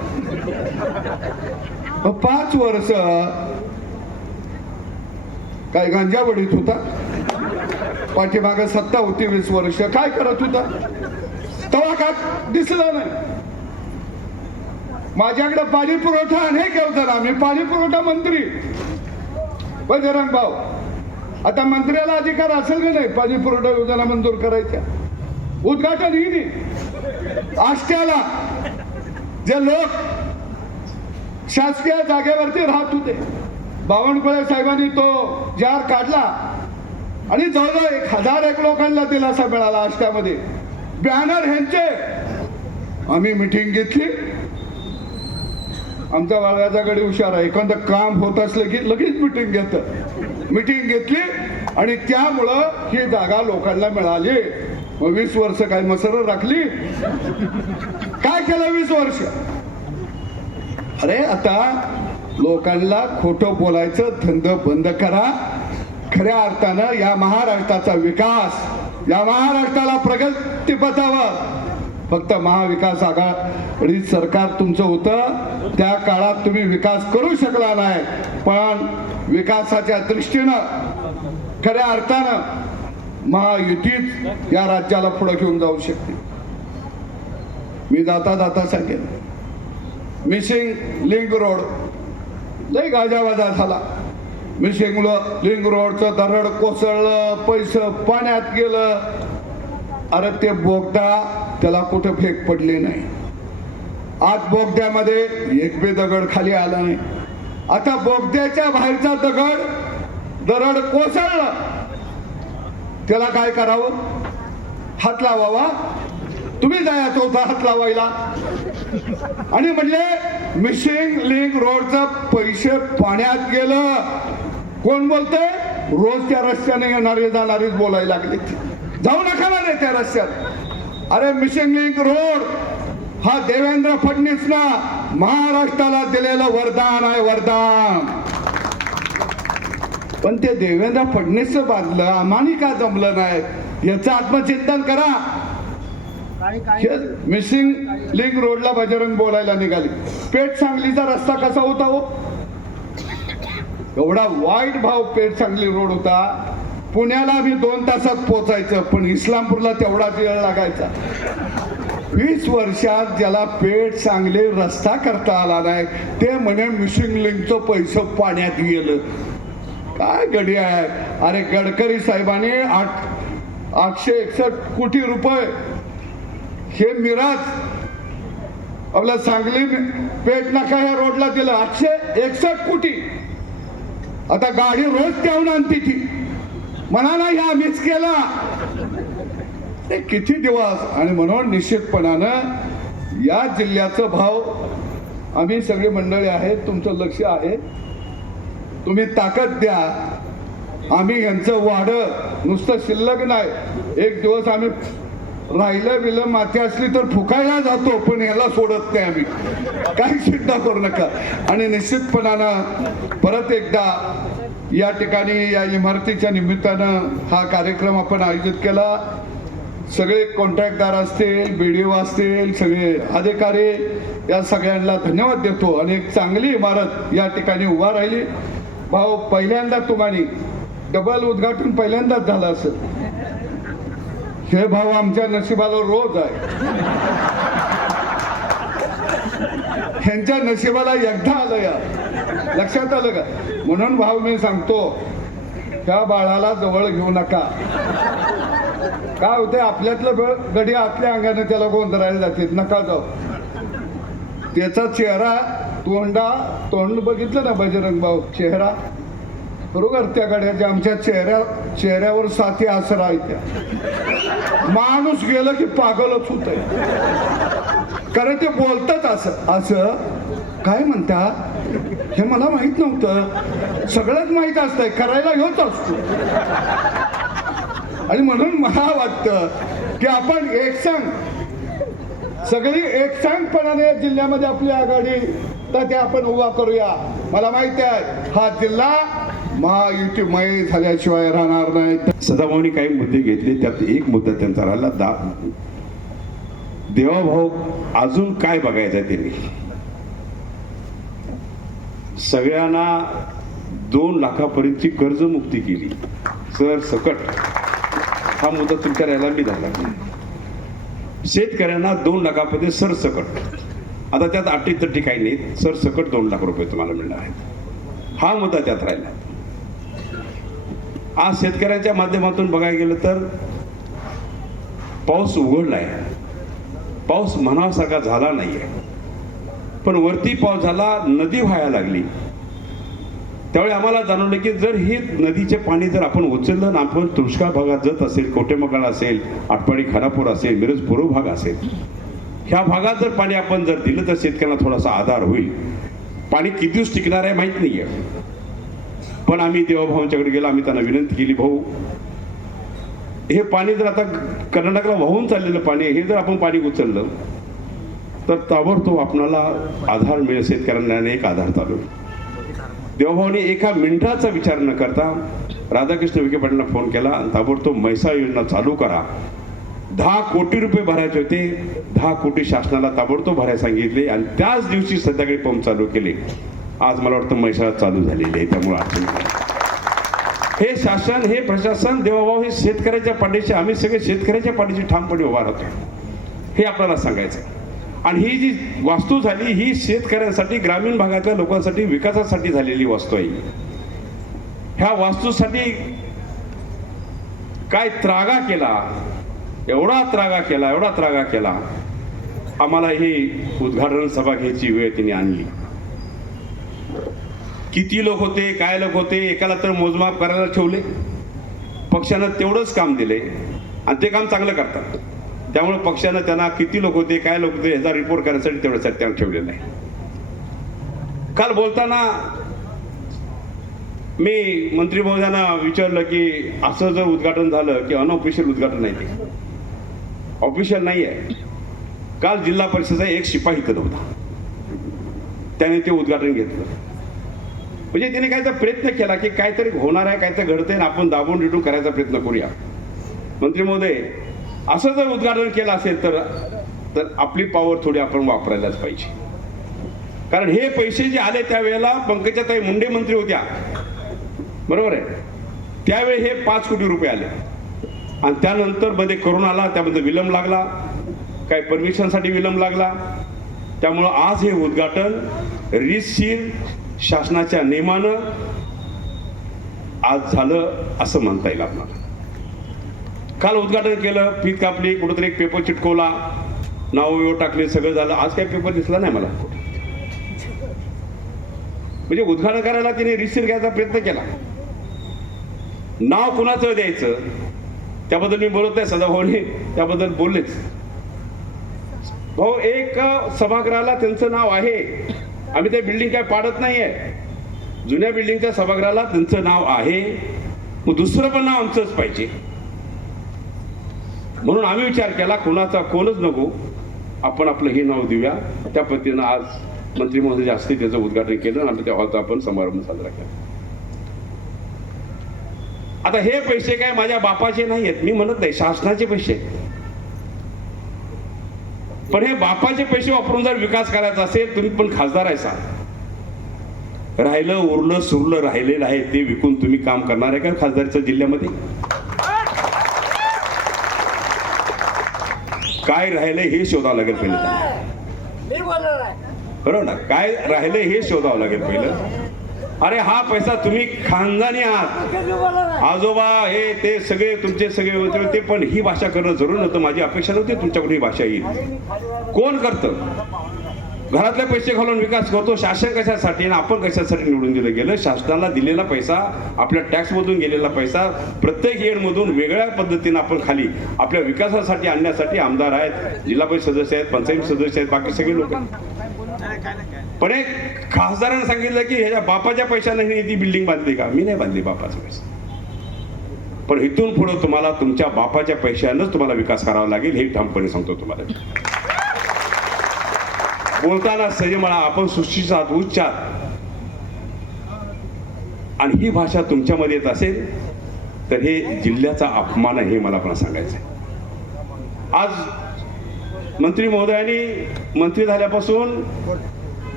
5 वर्ष काय गांजावडीत होता. पाठीमागे सत्ता होती 20 वर्ष. काय करत होता तेव्हा का दिसला नाही. माझ्याकडे पाणी पुरवठा अनेक योजना, मी पाणी पुरवठा मंत्री बजरंग भाऊ. आता मंत्र्याला अधिकार असेल का नाही पाणी पुरवठा योजना मंजूर करायच्या. उद्घाटन ही नाही. आष्ट्याला जे लोक शासकीय जागेवरती राहत होते, बावनकुळे साहेबांनी तो जार काढला आणि जवळजवळ 1001 लोकांना दिलासा मिळाला. आष्ट्यामध्ये बॅनर ह्यांचे. आम्ही मिटिंग घेतली. आमचा बाळगाचा गडी हुशार आहे, एखादं काम होत असलं की लगेच मिटिंग घेतं. मिटिंग घेतली आणि त्यामुळं ही जागा लोकांना मिळाली. मग 20 वर्ष काय मसर राखली. काय केलं 20 वर्ष. अरे आता लोकांना खोटं बोलायचं धंद बंद करा. खऱ्या अर्थानं या महाराष्ट्राचा विकास, या महाराष्ट्राला प्रगतीपथावर फक्त महाविकास आघाडी सरकार तुमचं होतं. त्या काळात तुम्ही विकास करू शकला नाही, पण विकासाच्या दृष्टीनं खऱ्या अर्थानं महायुतीच या राज्याला पुढे घेऊन जाऊ शकते. मी जाता जाता सांगेन मिसिंग लिंक रोड लय गाजावाजा झाला. मिसिंग लिंक रोडचं दरड कोसळलं, पैसे पाण्यात गेलं. अरे ते बोगदा त्याला कुठं फेक पडली नाही. आज बोगद्यामध्ये एक बी दगड खाली आला नाही. आता बोगद्याच्या बाहेरचा दरड कोसळलं, त्याला काय करावं? हात लावावा. तुम्ही जायचं होता हात लावायला. आणि म्हणले मिसिंग लिंक रोडचं पैसे पाण्यात गेलं. कोण बोलतंय? रोज त्या रस्त्याने येणारे जाणारेच बोलायला लागले. जाऊ नका ना रे त्या रस्त्यात. अरे मिसिंग लिंक रोड हा देवेंद्र फडणवीसना महाराष्ट्राला दिलेलं वरदान आहे, वरदान. पण ते देवेंद्र फडणवीस बांधलं, आम्हाला का जमलं नाही याचं आत्मचिंतन करा. मिसिंग लिंक रोडला बजरंग बोलायला निघाली. पेठ सांगलीचा रस्ता कसा होता हो? एवढा वाईट भाव पेठ सांगली रोड होता. पुण्याला आम्ही 2 तासात पोहोचायचं, पण इस्लामपूरला तेवढाच वेळ लागायचा. 20 वर्षात ज्याला पेठ सांगली रस्ता करता आला नाही ते म्हणे मिसिंग लिंकचं पैसे पाण्यात गेलं. काय गडी आहे. अरे गडकरी साहेबांनी 861 कोटी रुपये हे मिराज आपला सांगली पेठ नाका ह्या रोडला दिलं. 861 कोटी. आता गाडी रोज त्याहून आणते ती. म्हणाला ह्या आम्हीच केला. हे किती दिवस. आणि म्हणून निश्चितपणानं या जिल्ह्याचा भाव आम्ही सगळे मंडळी आहेत, तुमचं लक्ष आहे. तुम्ही ताकद द्या. आम्ही यांचं वाढ नुसतं शिल्लक नाही. एक दिवस आम्ही राहिलं बिलं माती असली तर फुकायला जातो, पण याला सोडत नाही आम्ही. काही चिंता करू नका. आणि निश्चितपणानं परत एकदा या ठिकाणी या इमारतीच्या निमित्तानं हा कार्यक्रम आपण आयोजित केला. सगळे कॉन्ट्रॅक्टदार असतील, BDO असतील, सगळे अधिकारी, या सगळ्यांना धन्यवाद देतो. आणि एक चांगली इमारत या ठिकाणी उभा राहिली. भाऊ पहिल्यांदा तुम्हाला डबल उद्घाटन पहिल्यांदाच झालं असेल. हे भाऊ आमच्या नशिबाला रोज आहे. ह्यांच्या नशिबाला एकदा आलं या, लक्षात आलं का? म्हणून भाऊ मी सांगतो त्या बाळाला जवळ घेऊ नका. काय होते आपल्यातलं गडी आतल्या अंगाने त्याला गोंधळायला जाते. नका जाऊ. त्याचा चेहरा तोंड बघितलं ना बजरंग भाऊ, चेहरा बरोबर त्या गड्याच्या आमच्या चेहऱ्यावर साथी आसरा आहे. त्या माणूस गेलं की पागलच होत आहे. कारण ते बोलतात असं काय म्हणता हे मला माहित नव्हतं. सगळंच माहित असतंय, करायला होत असतो. आणि म्हणून मला वाटतं की आपण सगळी एकसंघपणाने जिल्ह्यामध्ये आपली आघाडी तर ते आपण उभा करूया. मला माहिती आहे हा जिल्हा महायुतीमय झाल्याशिवाय राहणार नाही. सदाभाऊनी काही मुद्दे घेतले, त्यात एक मुद्दा त्यांचा राहिला देवाभाऊ. अजून काय बघायचं त्यांनी? सगळ्यांना 2 लाखापर्यंतची कर्जमुक्ती केली सर सकट. हा मुद्दा तुमच्या राहिला मी झाला. शेतकऱ्यांना 2 लाखापर्यंत सरसकट. आता त्यात अटीतटी काही नाही, सरसकट 2 लाख रुपये तुम्हाला मिळणार आहेत. हा मुद्दा त्यात राहिला. आज शेतकऱ्यांच्या माध्यमातून बघायला गेलं तर पाऊस उघडलाय. पाऊस म्हणावासारखा झाला नाहीये, पण वरती पाऊस झाला, नदी व्हायला लागली. त्यावेळी आम्हाला जाणवलं की जर हे नदीचे पाणी जर आपण उचललं ना, आपण दुष्काळ भागात जात असेल, कोटेमकाळ असेल, आटपाडी खानापूर असेल, मिरज पूर्व भाग असेल, ह्या भागात जर पाणी आपण जर दिलं तर शेतकऱ्यांना थोडासा आधार होईल. पाणी किती दिवस टिकणार आहे माहित नाहीये. पण आम्ही देवाभाऊंच्याकडे गेलो. आम्ही त्यांना विनंती केली, भाऊ हे पाणी जर आता कर्नाटकला वाहून चाललेलं पाणी, हे जर आपण पाणी उचललं तर ताबडतोब आपणाला आधार मिळेल. शेतकऱ्यांना एक आधार चालू. देवाभाऊने एका मिनिटाचा विचार न करता राधाकृष्ण विखे पाटलांना फोन केला. ताबडतोब म्हैसाळ योजना चालू करा. 10 कोटी रुपये भरायचे होते, 10 कोटी शासनाला ताबडतोब भरायला सांगितले. आणि त्याच दिवशी संध्याकाळी पंप चालू केले. आज मला वाटतं म्हैसाळात चालू झालेली आहे. त्यामुळे अडचण हे शासन, हे प्रशासन, देवाभाऊ हे शेतकऱ्याच्या पाठीशी, आम्ही सगळे शेतकऱ्याच्या पाठीशी ठामपणे उभा राहतो. हे आपल्याला सांगायचं. आणि ही जी वास्तू झाली ही शेतकऱ्यांसाठी, ग्रामीण भागातल्या लोकांसाठी, विकासासाठी झालेली वास्तू आहे. ह्या वास्तूसाठी काय त्रागा केला, एवढा त्रागा केला, आम्हाला ही उद्घाटन सभा घ्यायची वेळ तिने आणली. किती लोक होते, काय लोक होते, एकाला तर मोजमाप करायला ठेवले. पक्षानं तेवढंच काम दिले आणि ते काम चांगलं करतात. त्यामुळे पक्षानं त्यांना किती लोक होते, काय लोक होते ह्याचा रिपोर्ट करण्यासाठी तेवढ्यासाठी त्यांना ठेवलेलं आहे. काल बोलताना मी मंत्री महोदयांना विचारलं की असं जर उद्घाटन झालं की अनऑफिशियल उद्घाटन आहे, ते ऑफिशियल नाही आहे. काल जिल्हा परिषदेचा एक शिपाई इथं नव्हता, त्याने ते उद्घाटन घेतलं. म्हणजे त्याने काहीचा प्रयत्न केला की काहीतरी होणार आहे, काहीतरी घडतंय आणि आपण दाबून रिटून करायचा प्रयत्न करूया. मंत्री महोदय, असं जर उद्घाटन केलं असेल तर आपली पॉवर थोडी आपण वापरायलाच पाहिजे. कारण हे पैसे जे आले त्यावेळेला पंकजाताई मुंडे मंत्री होत्या, बरोबर आहे, त्यावेळी हे 5 कोटी रुपये आले आणि त्यानंतर मध्ये कोरोना आला, त्यामध्ये विलंब लागला, काही परमिशनसाठी विलंब लागला. त्यामुळं आज हे उद्घाटन रीतशीर शासनाच्या नियमानं आज झालं असं म्हणता येईल आपल्याला. काल उद्घाटन केलं, फीत कापली, कुठंतरी एक पेपर चिटकवला, नाव टाकले, सगळं झालं. आज काही पेपर दिसला नाही मला. म्हणजे उद्घाटन करायला तिने रीतशीर घ्यायचा प्रयत्न केला. नाव कुणाचं द्यायचं त्याबद्दल मी बोलत नाही, सदाभाऊने त्याबद्दल बोललेच. भाऊ, एक सभागृहाला त्यांचं नाव आहे, आम्ही ते बिल्डिंग काय पाडत नाहीये, जुन्या बिल्डिंगच्या सभागृहाला त्यांचं नाव आहे, मग दुसरं पण नाव आमचंच पाहिजे. म्हणून आम्ही विचार केला कोणच नको, आपण आपलं हे नाव देऊया. त्या पद्धतीनं आज मंत्री महोदयाच्या हस्ते त्याचं उद्घाटन केलं आणि आम्ही त्या हॉलचा आपण समारंभ साजरा केला. आता हे पैसे काय माझ्या बापाचे नाही आहेत, मी म्हणत नाही, शासनाचे पैसे आहेत. पण हे बापाचे पैसे वापरून जर विकास करायचा असेल, तुम्ही पण खासदार आहे सा, राहिलं उरलं सुरलं राहिलेलं आहे ते विकून तुम्ही काम करणार आहे का खासदारच्या जिल्ह्यामध्ये? काय राहिलंय हे शोधावं लागेल पहिलं, बरोबर ना? काय राहिलंय हे शोधावं लागेल पहिलं. अरे हा पैसा तुम्ही खानदानी आहात, आजोबा हे ते सगळे तुमचे सगळे होते, ते पण ही भाषा करणं जरूर नव्हतं. माझी अपेक्षा नव्हती तुमच्याकडून ही भाषा येईल. कोण करतं? घरातले पैसे घालून विकास करतो. शासन कशासाठी आणि आपण कशासाठी निवडून दिलं गेलं? शासनाला दिलेला पैसा, आपल्या टॅक्समधून गेलेला पैसा प्रत्येक येडमधून वेगळ्या पद्धतीनं आपण खाली आपल्या विकासासाठी आणण्यासाठी आमदार आहेत, जिल्हा परिषद सदस्य आहेत, पंचायत सदस्य आहेत, बाकी सगळे लोक. पण एक खासदारांनी सांगितलं की ह्याच्या बापाच्या पैशाने ती बिल्डिंग बांधली का? मी नाही बांधली बापाचा पैसा. पण इथून पुढे तुम्हाला तुमच्या बापाच्या पैशानंच तुम्हाला विकास करावा लागेल, हे ठामपणे सांगतो तुम्हाला. बोलताना संयमळा, आपण सुशिक्षित उच्चार, आणि ही भाषा तुमच्यामध्ये येत असेल तर हे जिल्ह्याचा अपमान आहे, हे मला पण सांगायचं आहे. आज मंत्री महोदयांनी मंत्री झाल्यापासून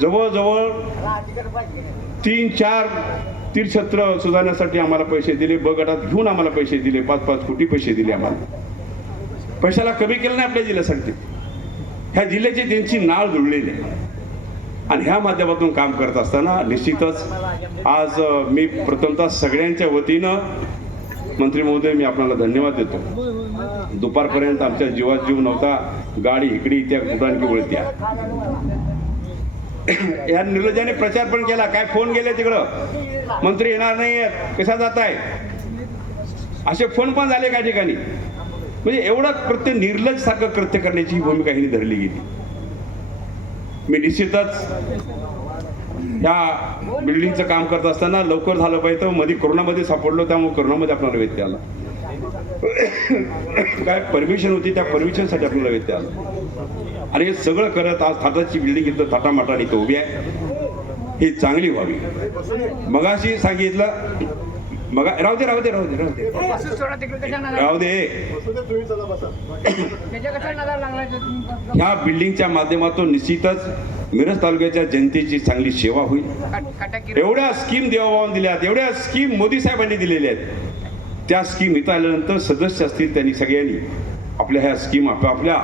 जवळजवळ 3-4 तीर्थक्षेत्र सुधारण्यासाठी आम्हाला पैसे दिले, ब गटात घेऊन आम्हाला पैसे दिले, 5-5 कोटी पैसे दिले आम्हाला. पैशाला कमी केलं नाही आपल्या जिल्ह्यासाठी. ह्या जिल्ह्याची त्यांची नाळ जुळलेली आहे आणि ह्या माध्यमातून काम करत असताना निश्चितच आज मी प्रथमतः सगळ्यांच्या वतीनं मंत्री महोदय मी आपल्याला धन्यवाद देतो. दुपारपर्यंत आमच्या जीवात जीव नव्हता, गाडी इकडे त्या कुठानकी वळत्या. या निर्लज्जाने प्रचार पण केला, काय फोन गेले तिकडं, मंत्री येणार नाही, कशा जात आहे, असे फोन पण झाले काही ठिकाणी. म्हणजे एवढं कृत्य निर्लज्ज सारखं कृत्य करण्याची भूमिका ही धरली गेली. मी निश्चितच ह्या बिल्डिंगचं काम करत असताना लवकर झालं पाहिजे, तर मध्ये कोरोनामध्ये सापडलो, त्यामुळे कोरोनामध्ये आपल्याला व्यत्यय आला. काय परमिशन होती, त्या परमिशनसाठी आपल्याला व्यत्यय आला. आणि हे सगळं करत आज थाटाची बिल्डिंग इथं थाटामाटाने इथं उभी आहे, ही चांगली व्हावी. मगाशी सांगितलं, मग राहू दे ह्या बिल्डिंगच्या माध्यमातून निश्चितच मिरज तालुक्याच्या जनतेची चांगली सेवा होईल. एवढ्या स्कीम देवाभावाने दिल्यात, एवढ्या स्कीम मोदी साहेबांनी दिलेल्या आहेत. त्या स्कीम इथं आल्यानंतर सदस्य असतील त्यांनी सगळ्यांनी आपल्या ह्या स्कीम आपल्या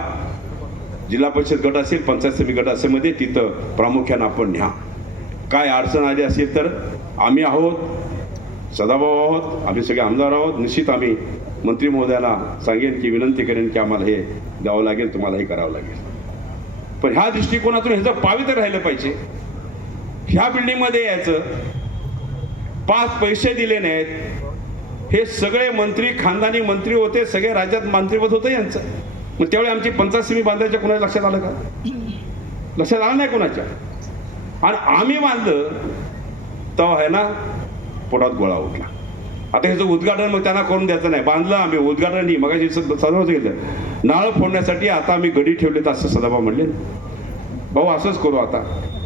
जिल्हा परिषद गट असेल, पंचायत समिती गट असेल मध्ये तिथं प्रामुख्यानं आपण न्या. काय अडचण आली असेल तर आम्ही आहोत, सदाभाऊ आहोत, आम्ही सगळे आमदार आहोत. निश्चित आम्ही मंत्री महोदयाला सांगेन की विनंती करेन की आम्हाला हे द्यावं लागेल, तुम्हाला हे करावं लागेल. पण ह्या दृष्टिकोनातून ह्याचं पावित्र्य राहिलं पाहिजे. ह्या बिल्डिंगमध्ये यायचं, 5 पैसे दिले नाहीत. हे सगळे मंत्री खानदानी मंत्री होते, सगळे राज्यात मंत्रिपद होतं यांचं. मग त्यावेळी आमची पंचायत समिती बांधायच्या कुणाच्या लक्षात आलं का? लक्षात आलं नाही कुणाच्या. आणि आम्ही बांधलं तेव्हा आहे ना पोटात गोळा उठला. आता ह्याचं उद्घाटन मग त्यांना करून द्यायचं नाही. बांधलं आम्ही, उद्घाटन नाही. मग सर्वच घेतलं. नारळ फोडण्यासाठी आता आम्ही गडी ठेवलेत असं सदाभाऊ म्हणले. भाऊ असंच करू आता,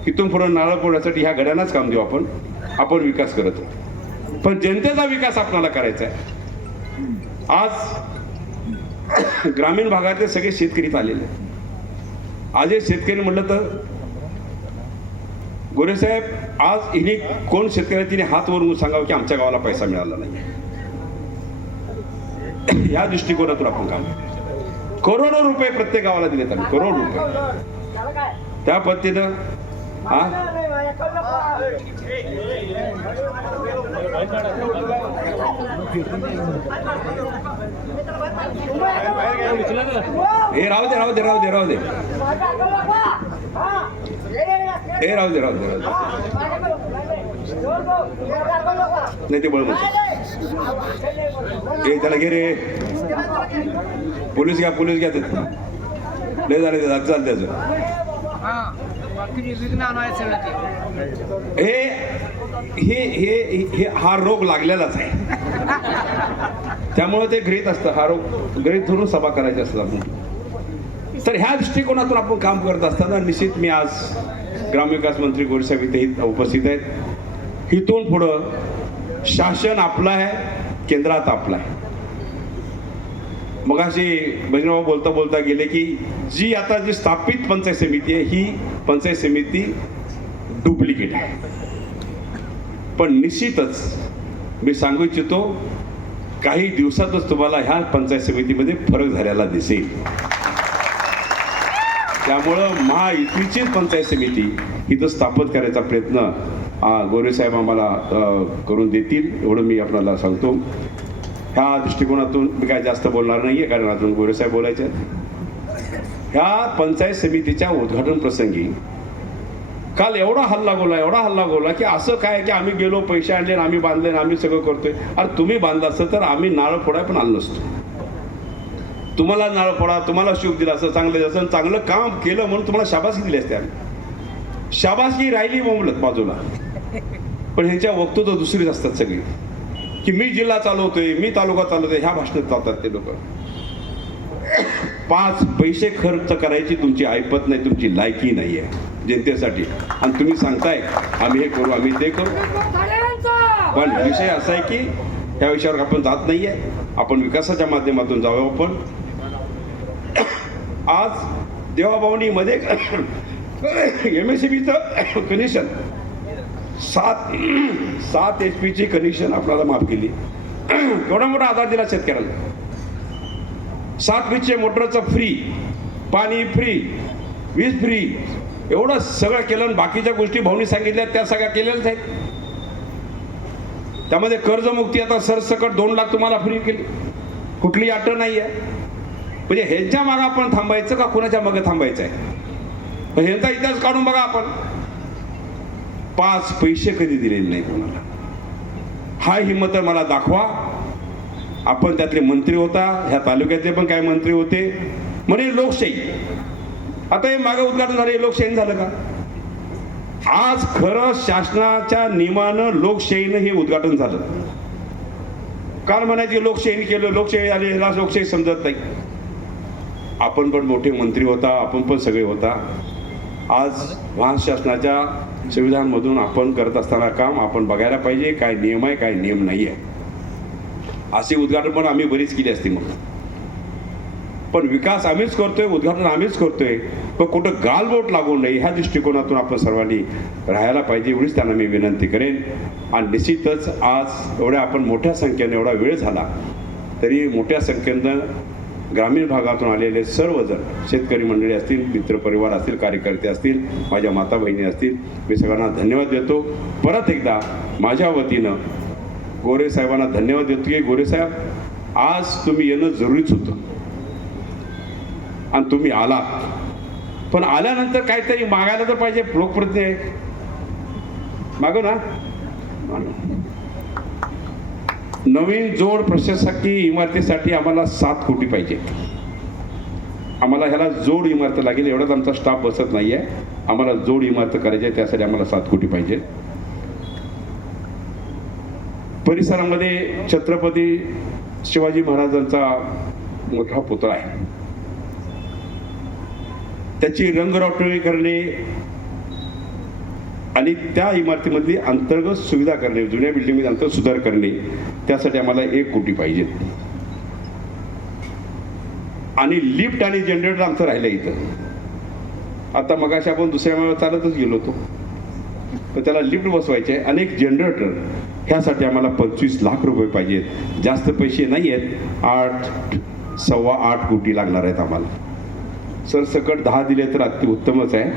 इथून पुढे नारळ फोडण्यासाठी ह्या गड्यांनाच काम देऊ आपण विकास करत राहू. पण जनतेचा विकास आपल्याला करायचा आहे. आज ग्रामीण भागातले सगळे शेतकरीच आलेले. आज हे शेतकरी म्हटलं तर गोरेसाहेब, आज हिने कोण शेतकरी तिने हात वरून सांगावं की आमच्या गावाला पैसा मिळाला नाही. या दृष्टिकोनातून आपण काम करोडो रुपये प्रत्येक गावाला दिलेत आम्ही, करोड रुपये. त्या पद्धतीनं हे राहू दे नाही ते बळ हे त्याला घे रे. पोलीस घ्या लय झाले चाल त्याचं. हे हा रोग लागलेलाच आहे, त्यामुळे ते घरीत असतं. हा रोग घरीत धरून सभा करायची असतात आपण. तर ह्या दृष्टिकोनातून आपण काम करत असताना निश्चित मी आज ग्रामविकास मंत्री गोरेसाहेब इथे उपस्थित आहेत. इथून पुढं शासन आपलं आहे, केंद्रात आपलं आहे. मग अशी बजरंगभाऊ बोलता बोलता गेले की जी आता जी स्थापित पंचायत समिती आहे ही पंचायत समिती डुप्लिकेट आहे. पण निश्चितच मी सांगू इच्छितो काही दिवसातच तुम्हाला ह्या पंचायत समितीमध्ये फरक झालेला दिसेल. त्यामुळं महायुतीचीच पंचायत समिती इथं स्थापित करायचा प्रयत्न गोरेसाहेब आम्हाला करून देतील एवढं मी आपल्याला सांगतो. ह्या दृष्टिकोनातून मी काय जास्त बोलणार नाही आहे, कारण अजून गोरेसाहेब बोलायचे आहेत. ह्या पंचायत समितीच्या उद्घाटन प्रसंगी काल एवढा हल्ला गोला की असं काय की आम्ही गेलो, पैसे आणले, आम्ही बांधले, आम्ही सगळं करतोय. अरे तुम्ही बांधलं असतं तर आम्ही नारळ फोडाय पण आलो नसतो. तुम्हाला नारळ फोडा, तुम्हाला शुभ दिला असं, चांगलं काम केलं म्हणून तुम्हाला शाबासकी दिली असते. आम्ही शाबासकी राहिली बोंबलत बाजूला. पण ह्यांच्या वक्तव्य दुसरीच असतात सगळी की मी जिल्हा चालवतोय, मी तालुका चालवतोय, ह्या भाषणात चालतात ते लोक. 5 पैसे खर्च करायची तुमची ऐपत नाही, तुमची लायकी नाही आहे जनतेसाठी. आणि तुम्ही सांगताय आम्ही हे करू, आम्ही ते करू. पण विषय असा आहे की ह्या विषयावर आपण जात नाहीये. आपण विकासाच्या माध्यमातून जाऊ. आपण आज देवाभावनीमध्ये MSCBचं कनेक्शन 7 HP कनेक्शन आपल्याला माफ केली. केवढा मोठा आधार दिला शेतकऱ्याला. 7 HP मोटरचं फ्री, पाणी फ्री, वीज फ्री, एवढं सगळं केलं. आणि बाकीच्या गोष्टी भाऊनी सांगितल्या त्या सगळ्या केलेल्याच आहेत. त्यामध्ये कर्जमुक्ती आता सरसकट 2 लाख तुम्हाला फ्री केली, कुठली अट नाही आहे. म्हणजे ह्यांच्या मागं आपण थांबायचं का कुणाच्या मागं थांबायचं आहे? ह्यांचा इतिहास काढून बघा आपण. 5 पैसे कधी दिलेले नाही कोणाला. हा हिंमत मला दाखवा. आपण त्यातले मंत्री होता, ह्या तालुक्यातले पण काय मंत्री होते म्हणे लोकशाही. आता हे मागं उद्घाटन झालं, हे लोकशाही झालं का? आज खरं शासनाच्या नियमानं लोकशाहीनं हे उद्घाटन झालं. काल म्हणायचे लोकशाही केलं, लोकशाही आली, ह्याला लोकशाही समजत नाही. आपण पण मोठे मंत्री होता, आपण पण सगळे होता. आज महाराष्ट्र शासनाच्या संविधानमधून आपण करत असताना काम आपण बघायला पाहिजे, काय नियम आहे काय नियम नाही आहे. असे उद्घाटन पण आम्ही बरीच केली असते. मग पण विकास आम्हीच करतोय, उद्घाटन आम्हीच करतोय, पण कुठं गालबोट लागू नये ह्या दृष्टिकोनातून आपण सर्वांनी राहायला पाहिजे एवढीच त्यांना मी विनंती करेन. आणि निश्चितच आज एवढ्या आपण मोठ्या संख्येने एवढा वेळ झाला तरी मोठ्या संख्येनं ग्रामीण भागातून आलेले सर्वजण, शेतकरी मंडळी असतील, मित्रपरिवार असतील, कार्यकर्ते असतील, माझ्या माता बहिणी असतील, मी सगळ्यांना धन्यवाद देतो. परत एकदा माझ्या वतीनं गोरे साहेबांना धन्यवाद देतो की गोरे साहेब आज तुम्ही येणं जरुरीच होतं आणि तुम्ही आलात. पण आल्यानंतर काहीतरी मागायला तर पाहिजे. लोकप्रतिनिधी आहे, मागो ना. नवीन जोड प्रशासकीय इमारतीसाठी आम्हाला 7 कोटी पाहिजे. आम्हाला ह्याला जोड इमारत लागेल, एवढाच आमचा स्टाफ बसत नाही आहे. आम्हाला जोड इमारत करायची आहे, त्यासाठी आम्हाला 7 कोटी पाहिजे. परिसरामध्ये छत्रपती शिवाजी महाराजांचा मोठा पुतळा आहे, त्याची रंगरौटणी करणे आणि त्या इमारतीमधली अंतर्गत सुविधा करणे, जुन्या बिल्डिंगमध्ये अंतर सुधार करणे, त्यासाठी आम्हाला 1 कोटी पाहिजे. आणि लिफ्ट आणि जनरेटर आमचं राहिलं इथं. आता मगाशी आपण दुसऱ्या वेळेला चालतच गेलो होतो, तर त्याला लिफ्ट बसवायचे आणि एक जनरेटर, ह्यासाठी आम्हाला 25 लाख रुपये पाहिजेत. जास्त पैसे नाही आहेत, 8.25 कोटी लागणार आहेत आम्हाला. सरसकट 10 दिले तर अति उत्तमच आहे.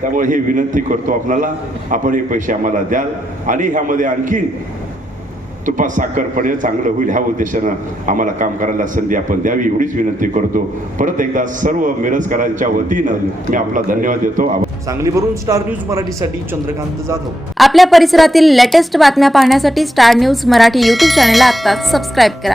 त्यामुळे हे विनंती करतो आपल्याला, आपण हे पैसे आम्हाला द्याल आणि ह्यामध्ये आणखीन तुपात साखर पडेल, चांगलं होईल, ह्या उद्देशानं आम्हाला काम करायला संधी आपण द्यावी, एवढीच विनंती करतो. परत एकदा सर्व मिरजकरांच्या वतीनं मी आपला धन्यवाद देतो. सांगलीवरून स्टार न्यूज मराठीसाठी चंद्रकांत जाधव. आपल्या परिसरातील लेटेस्ट बातम्या पाहण्यासाठी स्टार न्यूज मराठी यूट्यूब चॅनलला आत्ताच सबस्क्राईब करा